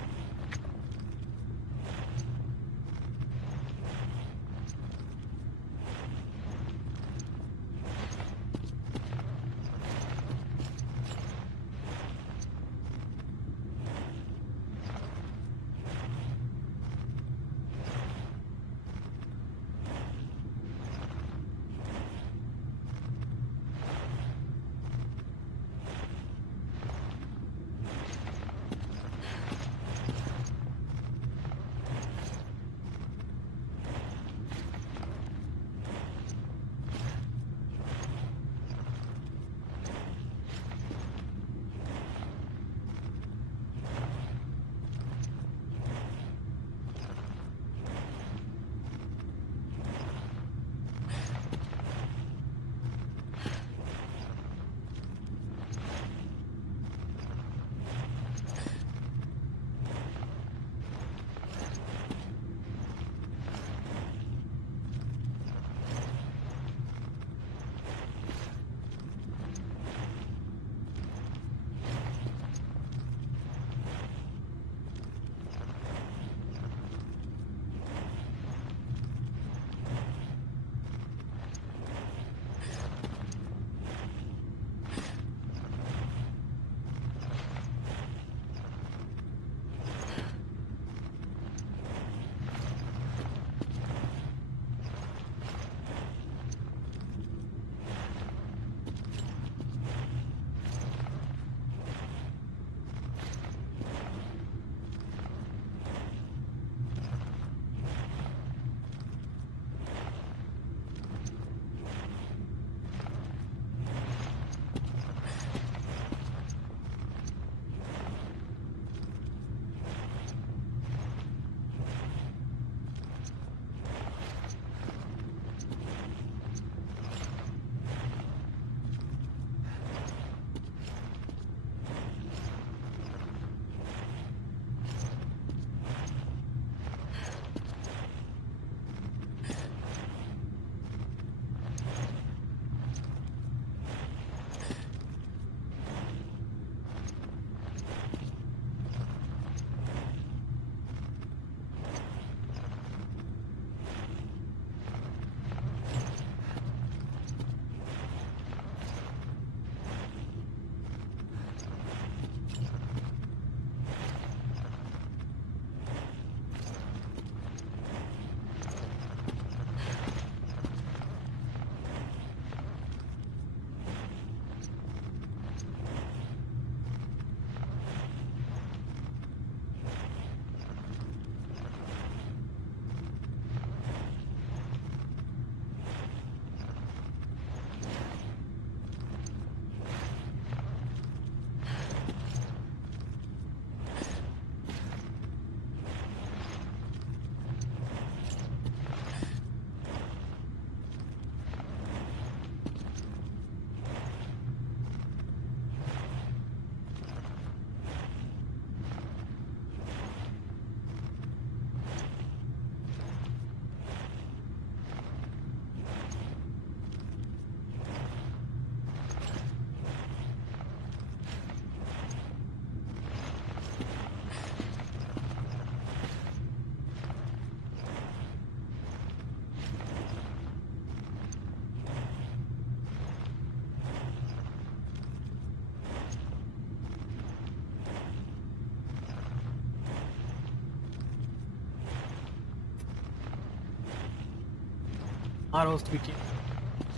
Otto speaking.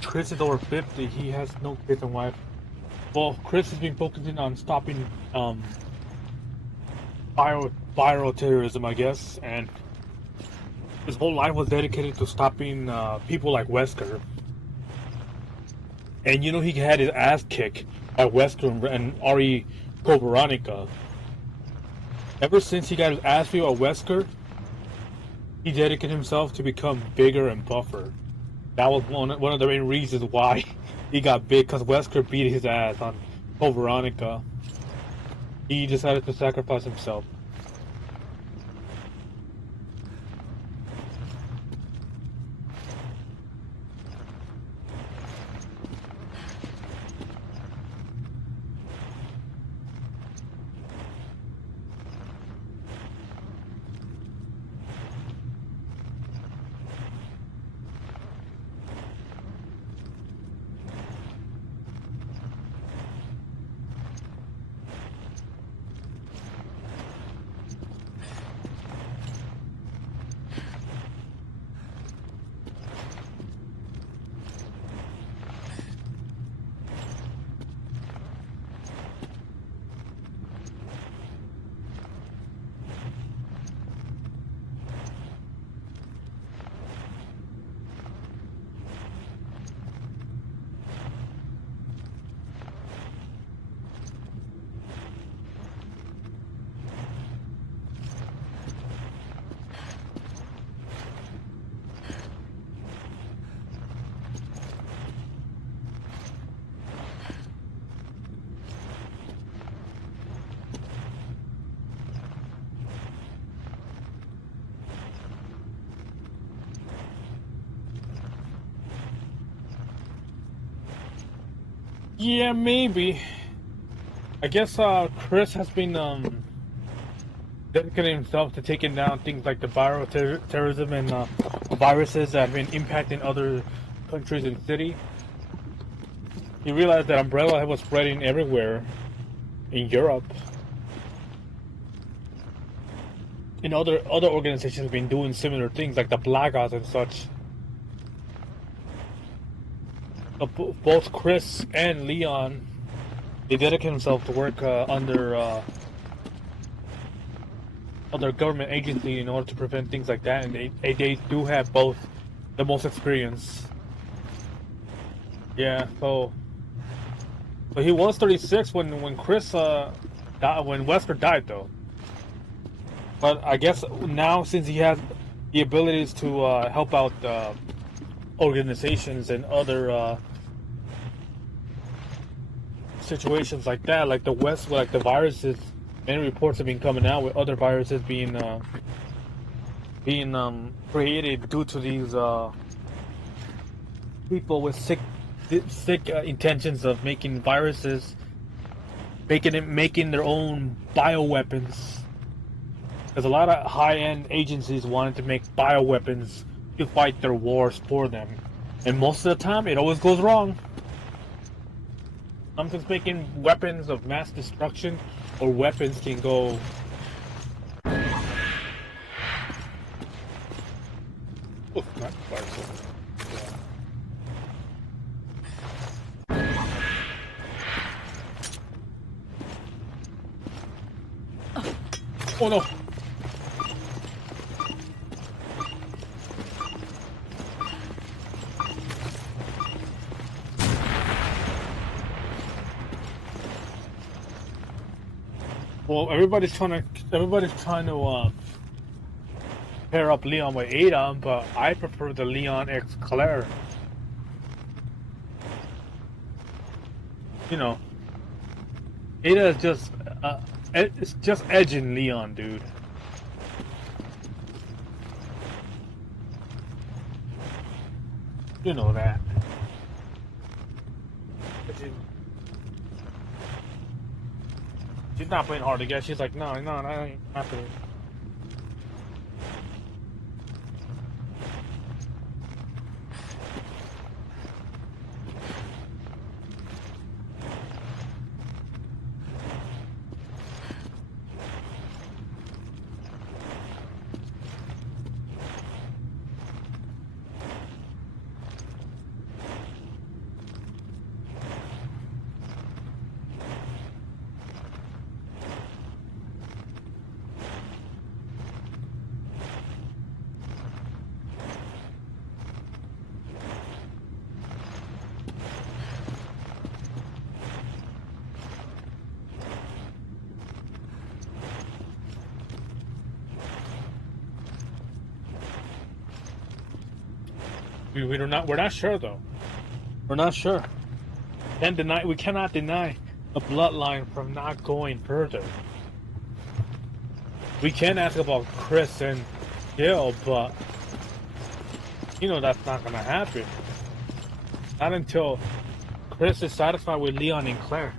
Chris is over 50. He has no kids and wife. Well, Chris has been focusing on stopping viral terrorism, I guess, and his whole life was dedicated to stopping people like Wesker. And you know, he had his ass kicked by Wesker and Ari Veronica. Ever since he got his ass beat by Wesker, he dedicated himself to become bigger and buffer. That was one of the main reasons why he got big, because Wesker beat his ass on Code Veronica. He decided to sacrifice himself. Yeah, maybe. I guess Chris has been dedicating himself to taking down things like the viral terrorism and viruses that have been impacting other countries and cities. He realized that Umbrella was spreading everywhere in Europe. And other organizations have been doing similar things like the Black Ops and such. Both Chris and Leon, they dedicate themselves to work under government agency in order to prevent things like that, and they do have both the most experience. Yeah, so he was 36 when Chris when Wesker died though. But I guess now, since he has the abilities to help out organizations and other situations like that, like the viruses, many reports have been coming out with other viruses being created due to these people with sick intentions of making viruses, making their own bioweapons. Because a lot of high-end agencies wanted to make bioweapons to fight their wars for them. And most of the time, it always goes wrong. Sometimes making weapons of mass destruction or weapons can go... Oof, not viruses. Oh no! Well, everybody's trying to pair up Leon with Ada, but I prefer the Leon X Claire. You know, Ada is just it's just edging Leon, dude. You know that. She's not playing hard to get. She's like, no, I ain't happening. We're not sure though. We're not sure. We cannot deny the bloodline from not going further. We can ask about Chris and Gil, but you know that's not gonna happen. Not until Chris is satisfied with Leon and Claire.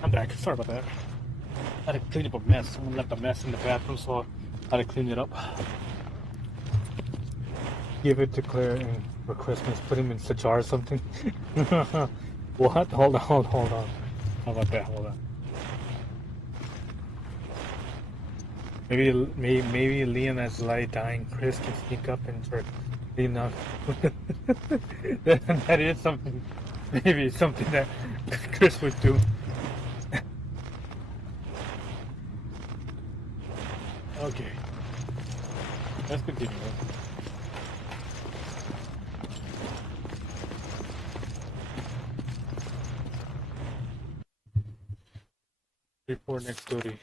I'm back. Sorry about that. I had to clean up a mess. Someone left a mess in the bathroom, so I had to clean it up. Give it to Claire and for Christmas. Put him in a jar or something. What? Hold on. How about that? Hold on. Maybe Leon has light dying. Chris can sneak up and start cleaning up. That is something. Maybe something that Chris would do. Okay. Let's continue. Report next duty.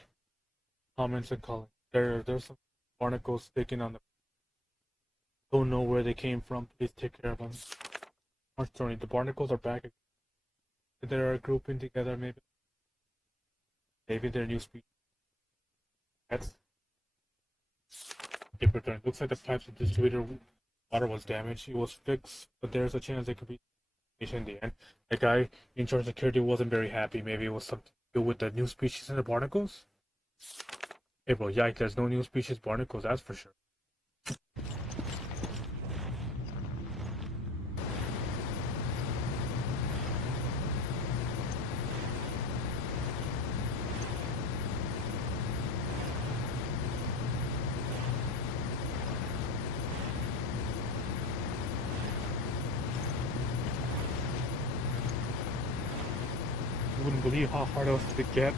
Comments and calling. There's some barnacles sticking on the. Don't know where they came from. Please take care of them. March 20. The barnacles are back. They're grouping together. Maybe they're new species. That's. April 20. Looks like the pipes of distributor water was damaged. It was fixed, but there's a chance it could be in the end. The guy in charge of security wasn't very happy. Maybe it was something to do with the new species in the barnacles. Hey bro, yeah, there's no new species barnacles, that's for sure. You wouldn't believe how hard it was to get.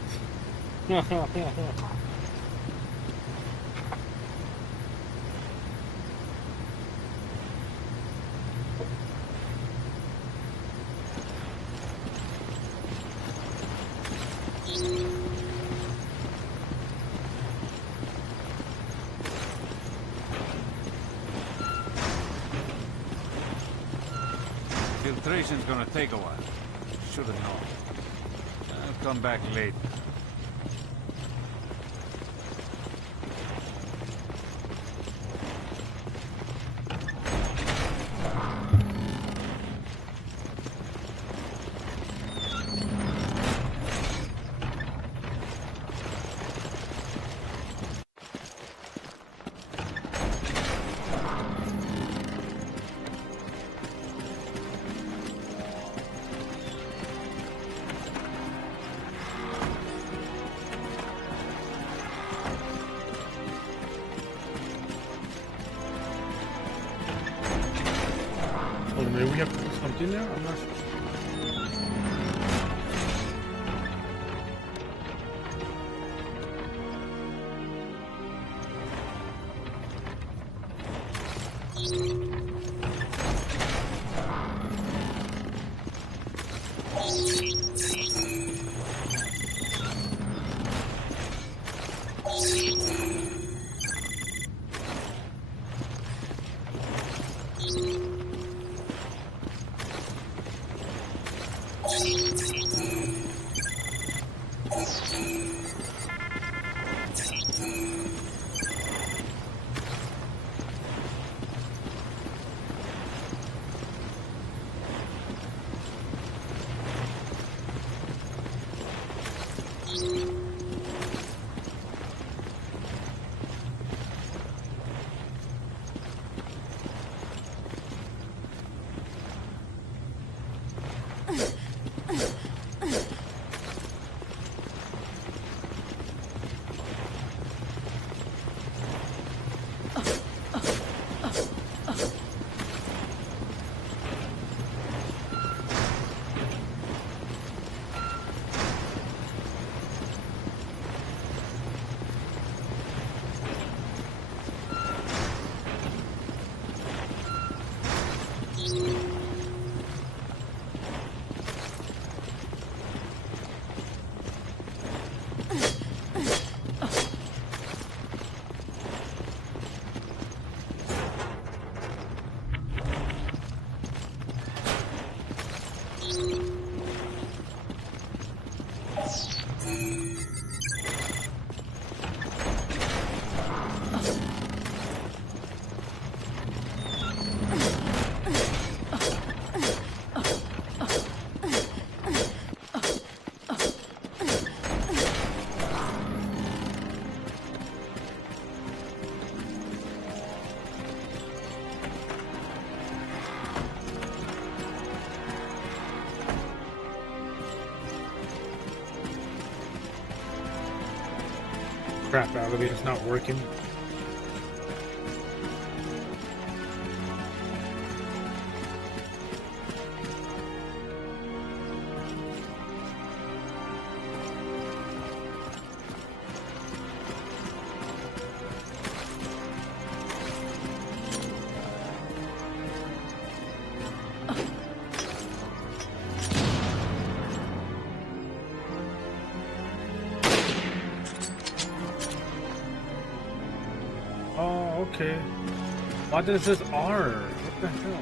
Filtration's gonna take a while. Should have known. I'll come back later. Maybe we have to do something there? I'm not sure. Crap, the elevator's not working. Oh, okay. Why does this R? What the hell?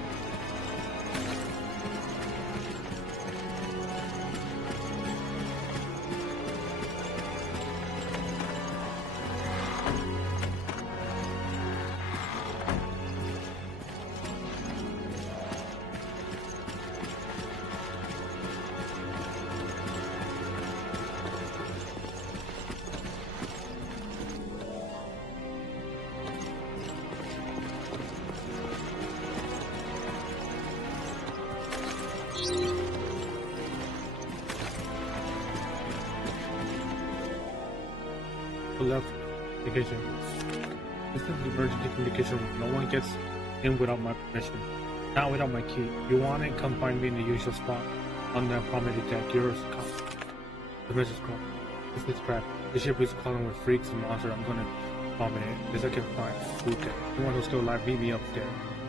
left communication. This is the emergency communication room. No one gets in without my permission. Not without my key. If you want it, come find me in the usual spot. On the promenade deck. Yours. The message call. This is crap. The ship is calling with freaks and monsters. I'm gonna promenade. This I can find. Okay. Anyone who's still alive, meet me up there.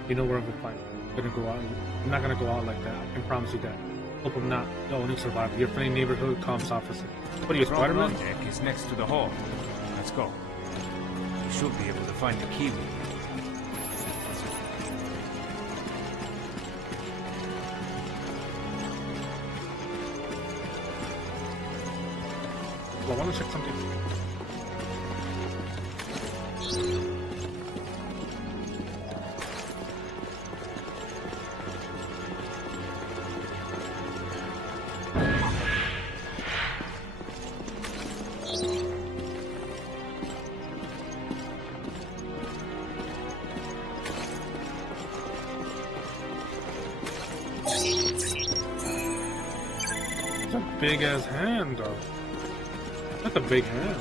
You know where I'm gonna find. I'm not gonna go out like that. I can promise you that. Hope I'm not the only survivor. Your friendly neighborhood comms officer. What are you, Spider-Man? The deck is next to the hall. Let's go. You should be able to find the key. Well, I want to check something. It's a big ass hand, though. That's a big hand.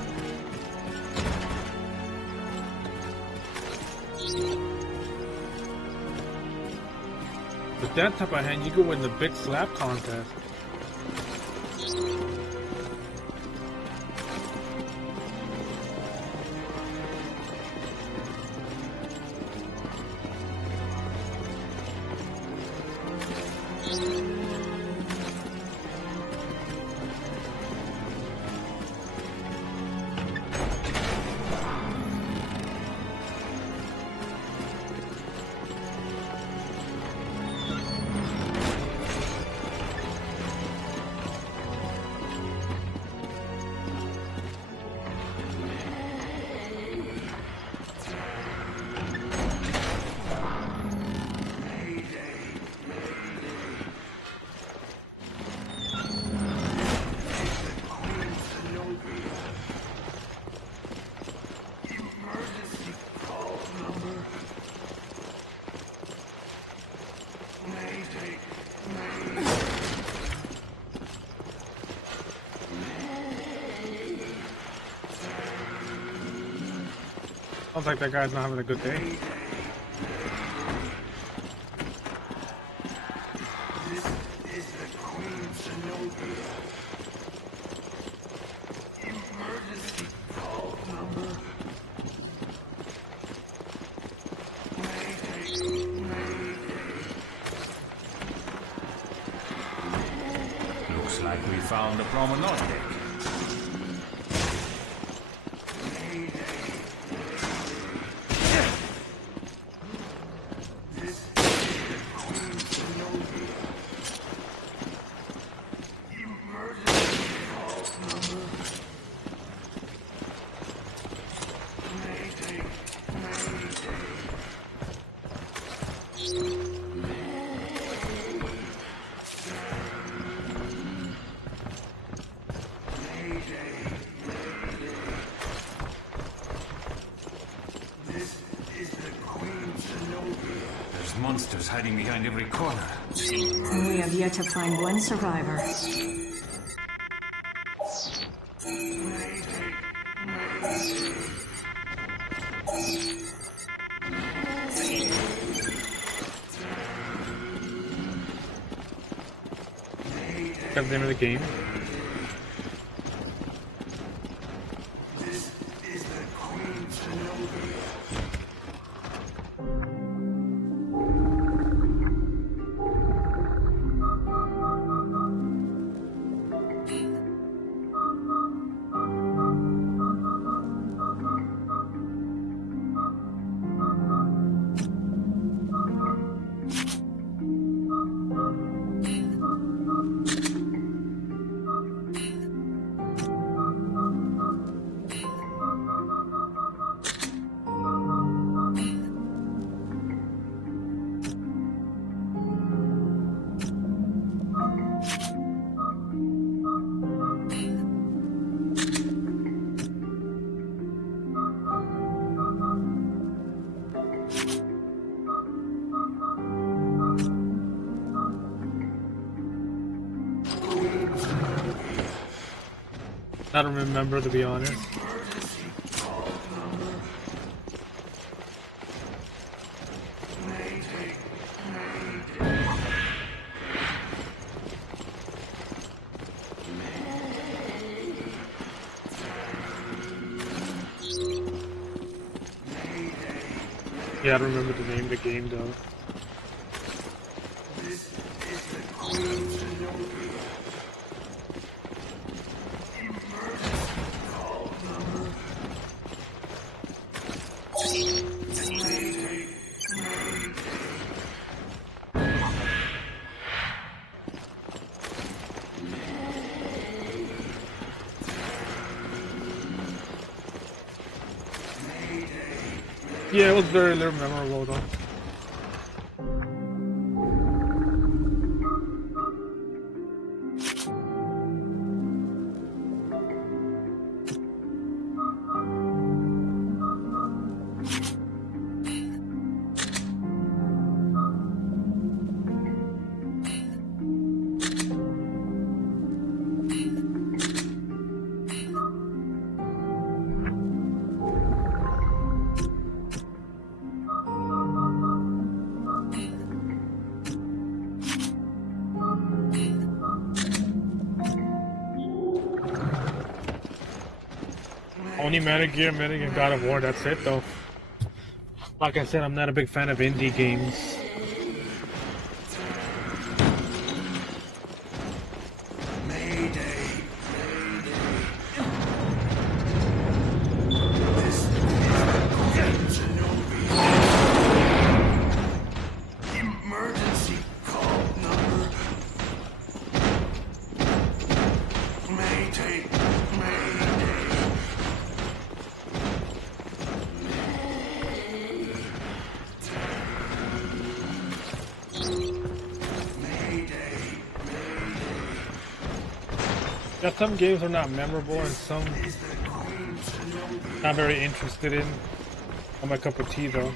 With that type of hand, you go win the big slap contest. Sounds like that guy's not having a good day. Looks like we found the promenade deck. Monsters hiding behind every corner. And we have yet to find one survivor. Got the name of the game. I don't remember, to be honest. Yeah, I don't remember the name of the game though. Yeah, it was very little memorable though. Only Metal Gear, Metal Gear, God of War, that's it though. Like I said, I'm not a big fan of indie games. Yeah, some games are not memorable and some not very interested in. I'm a cup of tea though.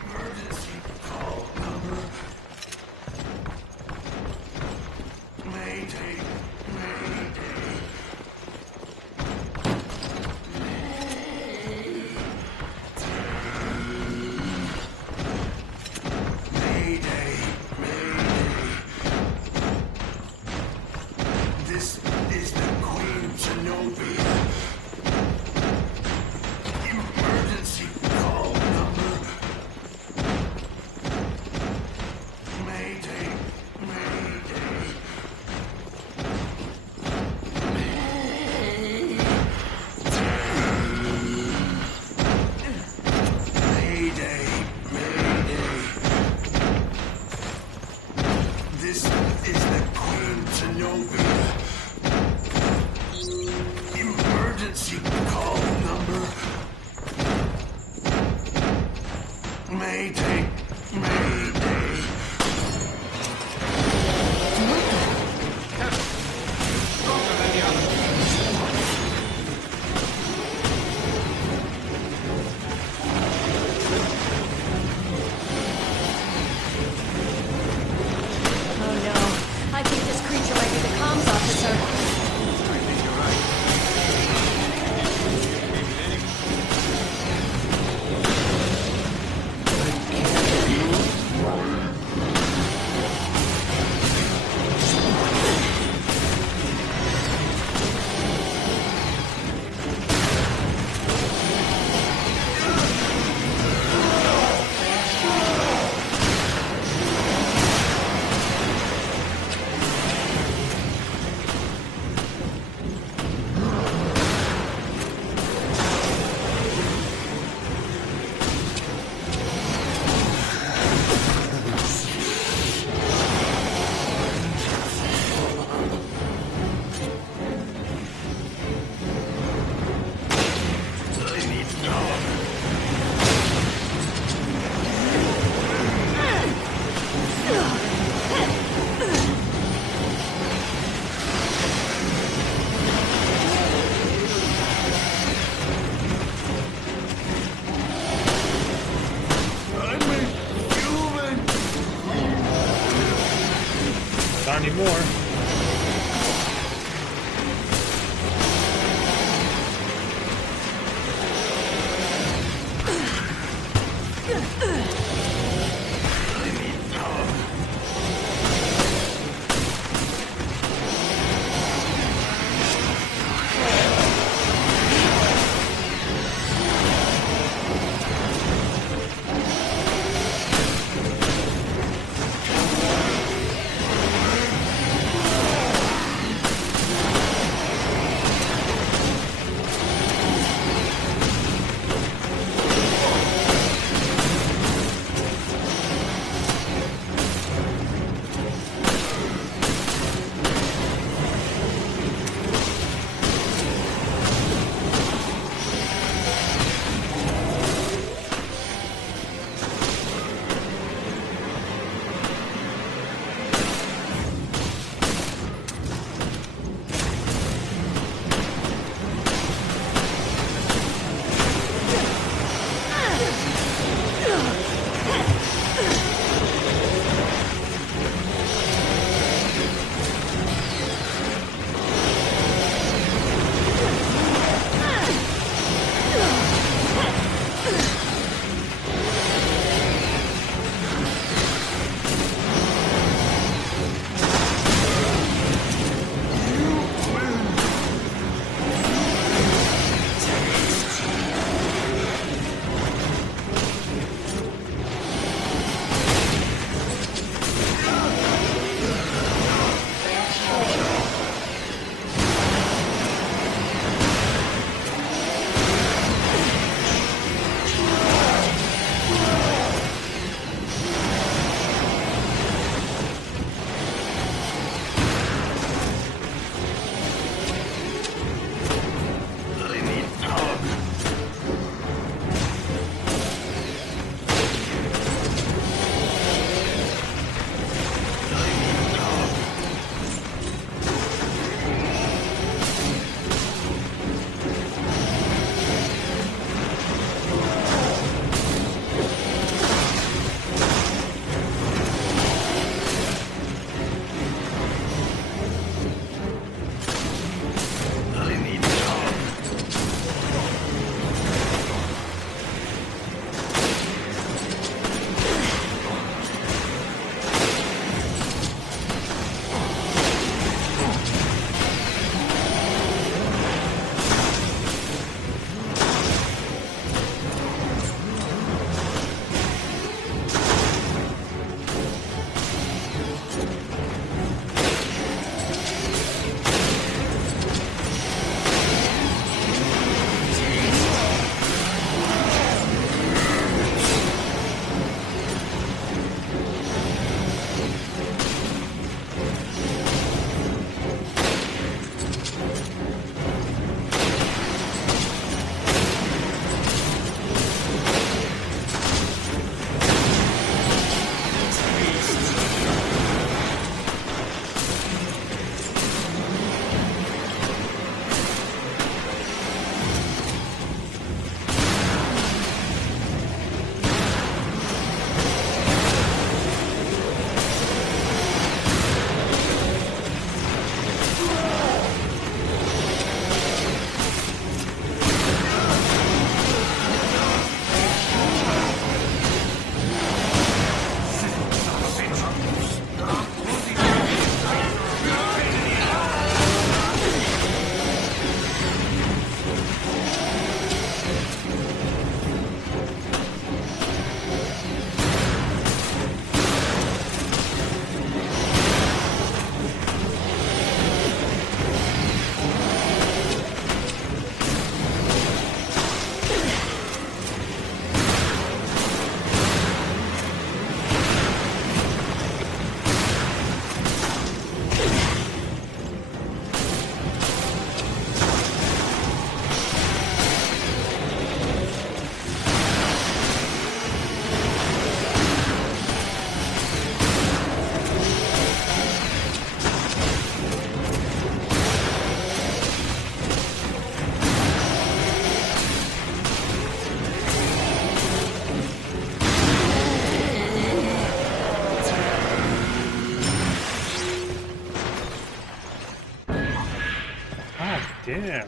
Damn. Is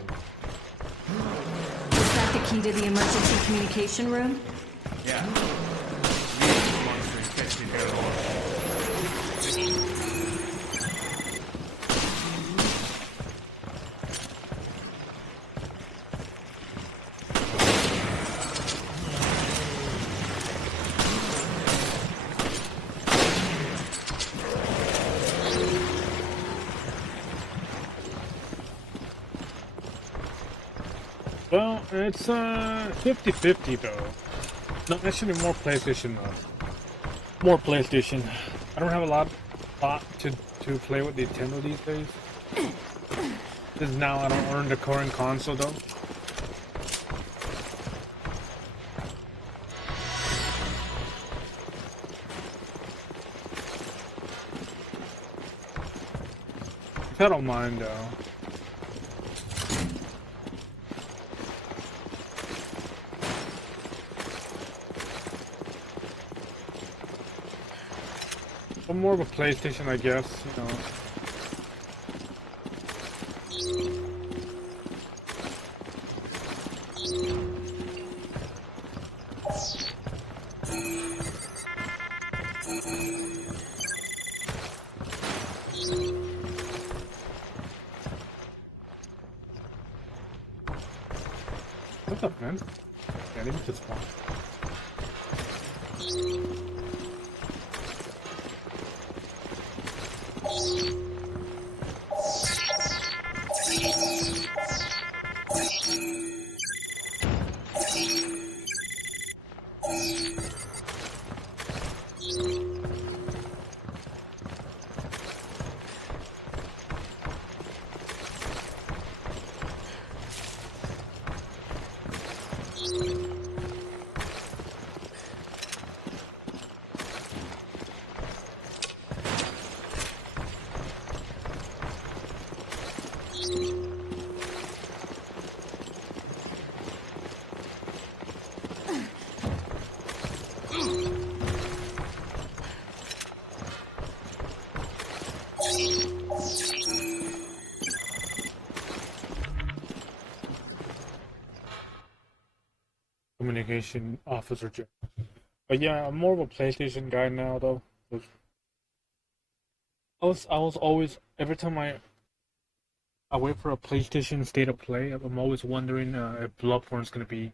that the key to the emergency communication room? Yeah. Leave the monster infested their lord. Well, it's 50-50 though. No, actually more PlayStation though. More PlayStation. I don't have a lot to play with Nintendo these days. Because now I don't own the current console though. Which I don't mind though. I'm more of a PlayStation, I guess, you know. What's up, man? Yeah, I need to spawn. Communication officer job. But yeah, I'm more of a PlayStation guy now though. I was always every time I wait for a PlayStation State of Play, I'm always wondering if Bloodborne's gonna be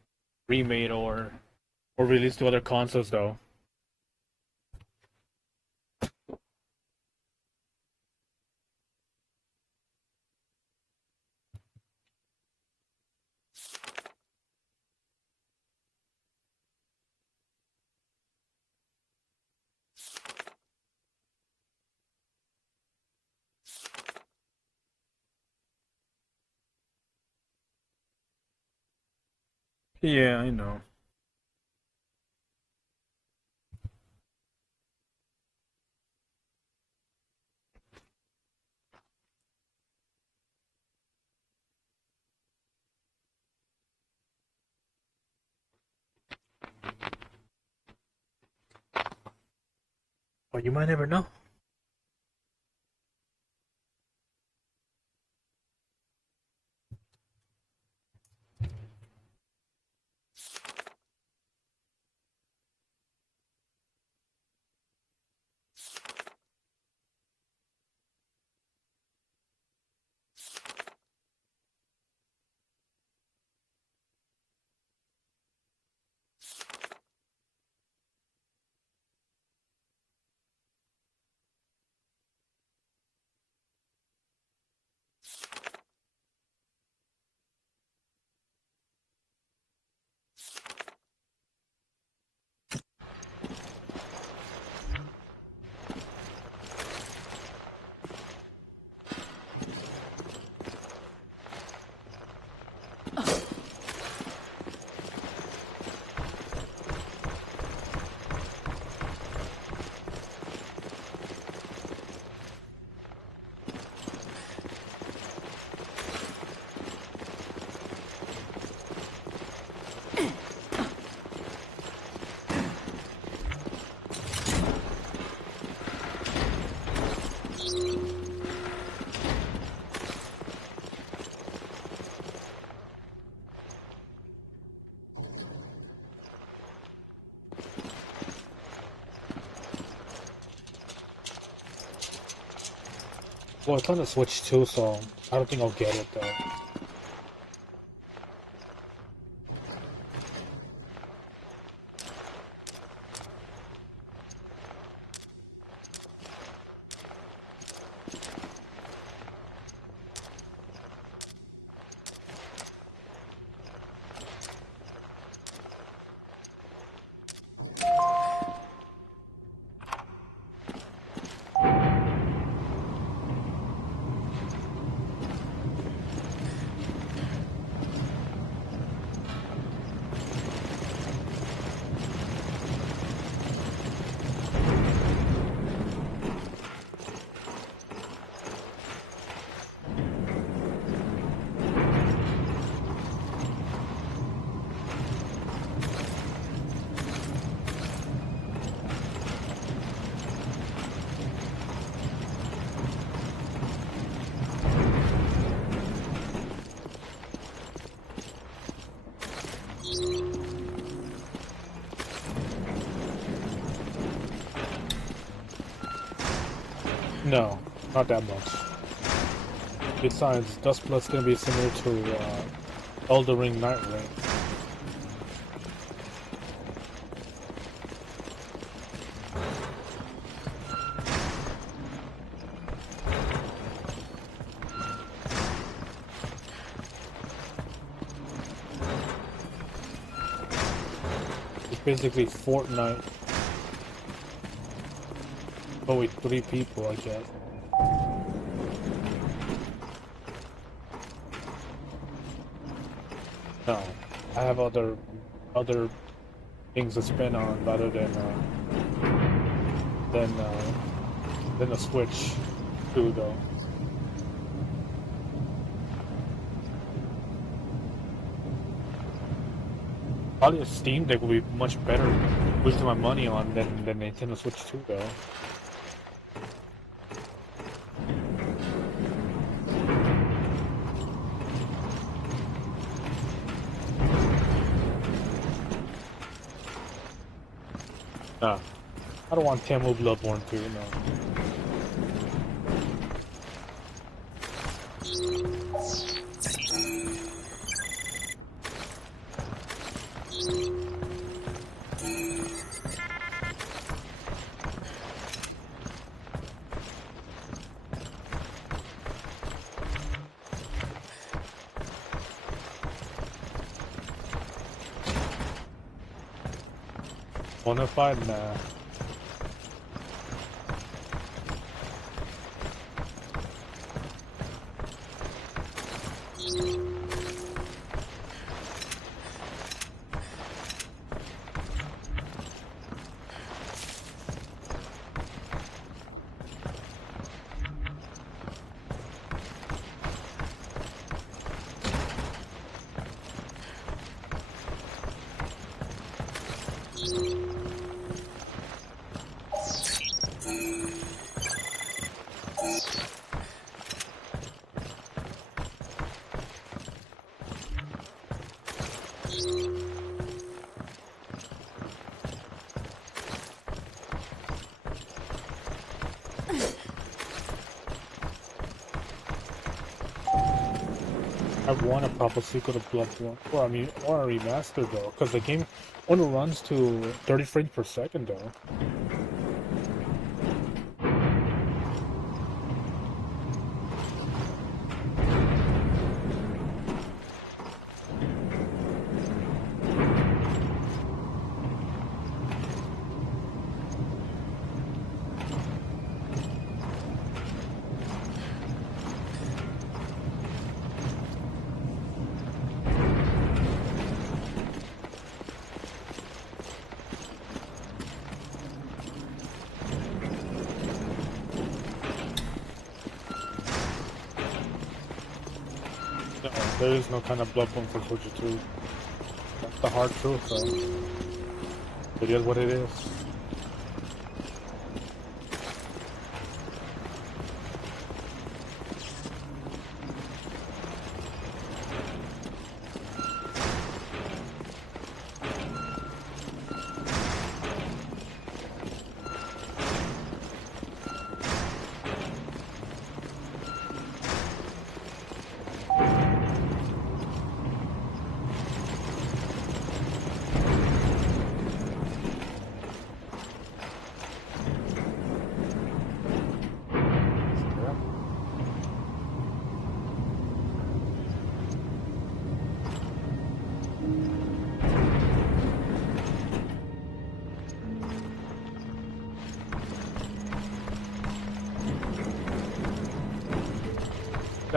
remade or released to other consoles though. Yeah, I know. But you might never know. Well, it's on the Switch too, so I don't think I'll get it though. No, not that much. Besides, Dustblood's gonna be similar to Elden Ring Night Ring. It's basically Fortnite, but with 3 people, I guess. No, I have other things to spend on rather than a Switch too, though. Probably a Steam Deck would be much better wasting my money on than Nintendo Switch 2, though. Nah, I don't want Tamu Bloodborne 2, no. Bonafide, nah. I want a proper sequel to Bloodborne, or or a remaster though, because the game only runs to 30 frames per second though. No, there is no kind of Bloodborne for Switch 2. That's the hard truth though. It is what it is.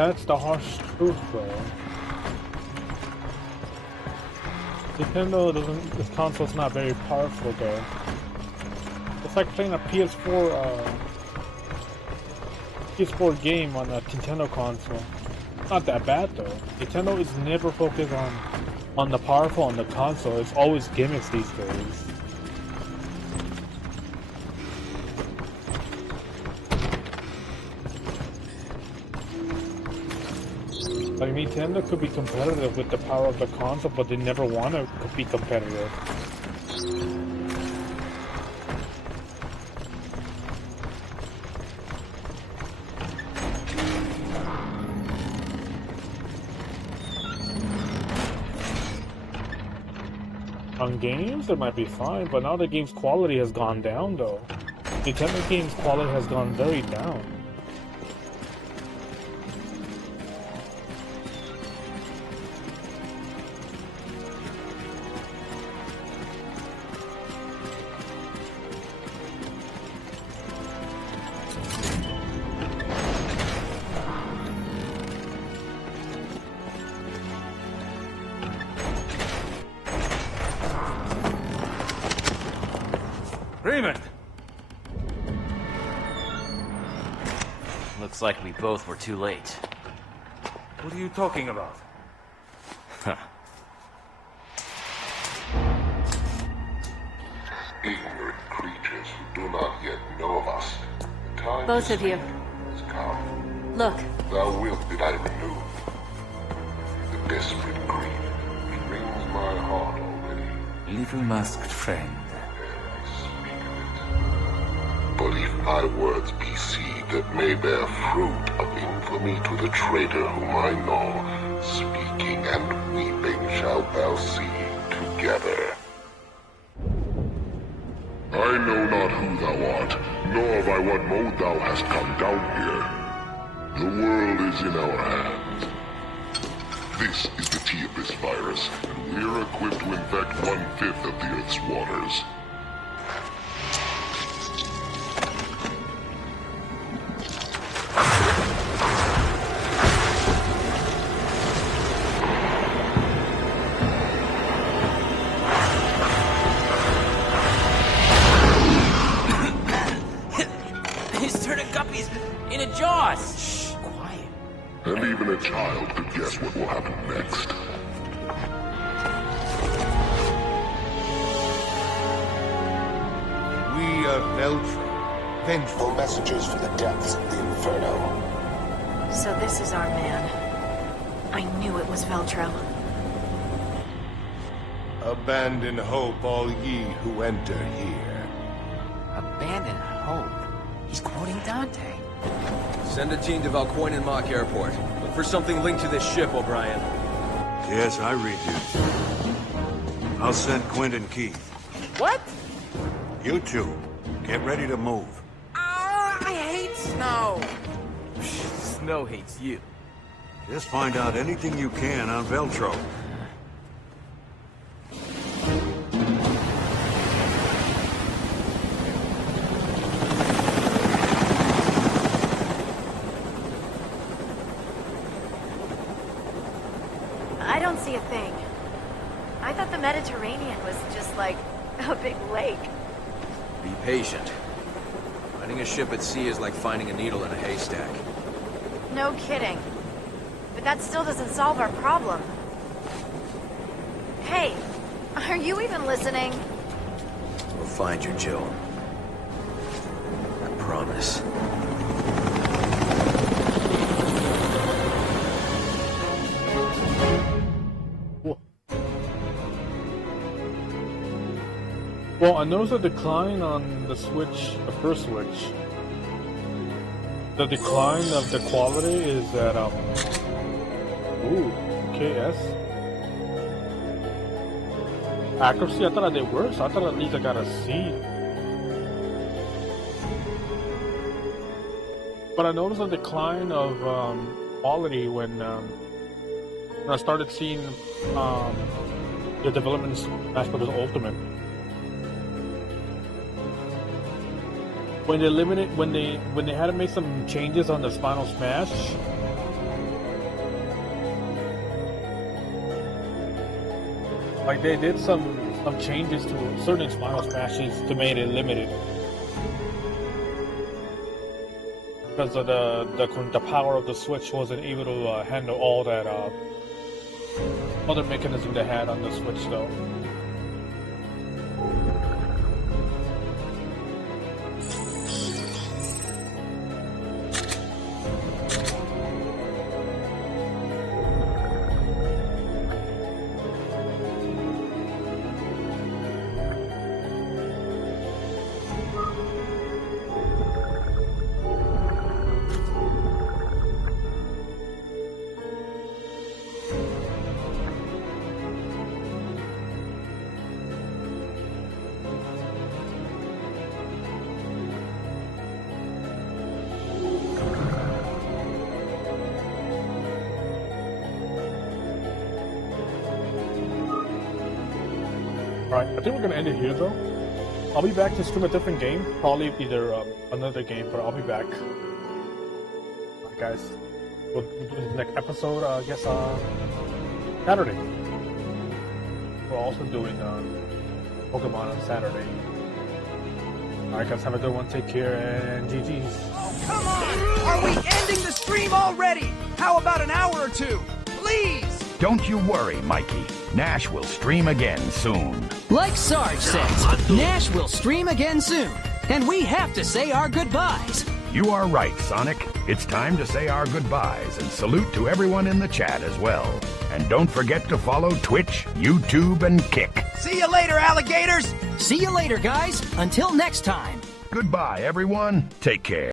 That's the harsh truth, though. Nintendo doesn't. This console's not very powerful, though. It's like playing a PS4 game on a Nintendo console. Not that bad though. Nintendo is never focused on the powerful on the console. It's always gimmicks these days. Like Nintendo could be competitive with the power of the console, but they never want to be competitive. On games, it might be fine, but now the game's quality has gone down, though. Nintendo games' quality has gone very down. Looks like we both were too late. What are you talking about? Huh. Ignorant creatures who do not yet know of us. The time Both of you. has come. Look. Thou wilt that I remove. The desperate grief which wrings my heart already. Little masked friend. Ere I speak of it. But if my words be seed that may bear fruit of infamy to the traitor whom I know, speaking and weeping shalt thou see together. I know not who thou art, nor by what mode thou hast come down here. The world is in our hands. This is the T-Abyss virus, and we're equipped to infect 1/5 of the Earth's waters. And even a child could guess what will happen next. We are Veltro, vengeful messengers from the depths of the Inferno. So this is our man. I knew it was Veltro. Abandon hope, all ye who enter here. Abandon hope? He's quoting Dante. Send a team to Valcoinen-Mock Airport. Look for something linked to this ship, O'Brien. Yes, I read you. I'll send Quint and Keith. What? You two, get ready to move. I hate snow. Snow hates you. Just find out anything you can on Veltro. I don't see a thing. I thought the Mediterranean was just like a big lake. Be patient. Finding a ship at sea is like finding a needle in a haystack. No kidding. But that still doesn't solve our problem. Hey, are you even listening? We'll find you, Jill. I promise. Well, I noticed a decline on the Switch, the first Switch. The decline of the quality is at, KS. Accuracy, I thought I did worse. I thought at least I got a C. But I noticed a decline of quality when I started seeing the development of Smash Bros. Ultimate. When they had to make some changes on the Final Smash, Like they did some changes to certain Final Smashes to make it limited. Because of the power of the Switch wasn't able to handle all that other mechanism they had on the Switch though. Alright, I think we're gonna end it here though. I'll be back to stream a different game, probably either another game, but I'll be back. Alright guys, we'll do the next episode, I guess Saturday. We're also doing Pokemon on Saturday. Alright guys, have a good one, take care, and GG's. Oh, come on! Are we ending the stream already? How about an hour or two? Please! Don't you worry, Mikey. Nash will stream again soon. Like Sarge says, Nash will stream again soon. And we have to say our goodbyes. You are right, Sonic. It's time to say our goodbyes and salute to everyone in the chat as well. And don't forget to follow Twitch, YouTube, and Kick. See you later, alligators! See you later, guys. Until next time. Goodbye, everyone. Take care.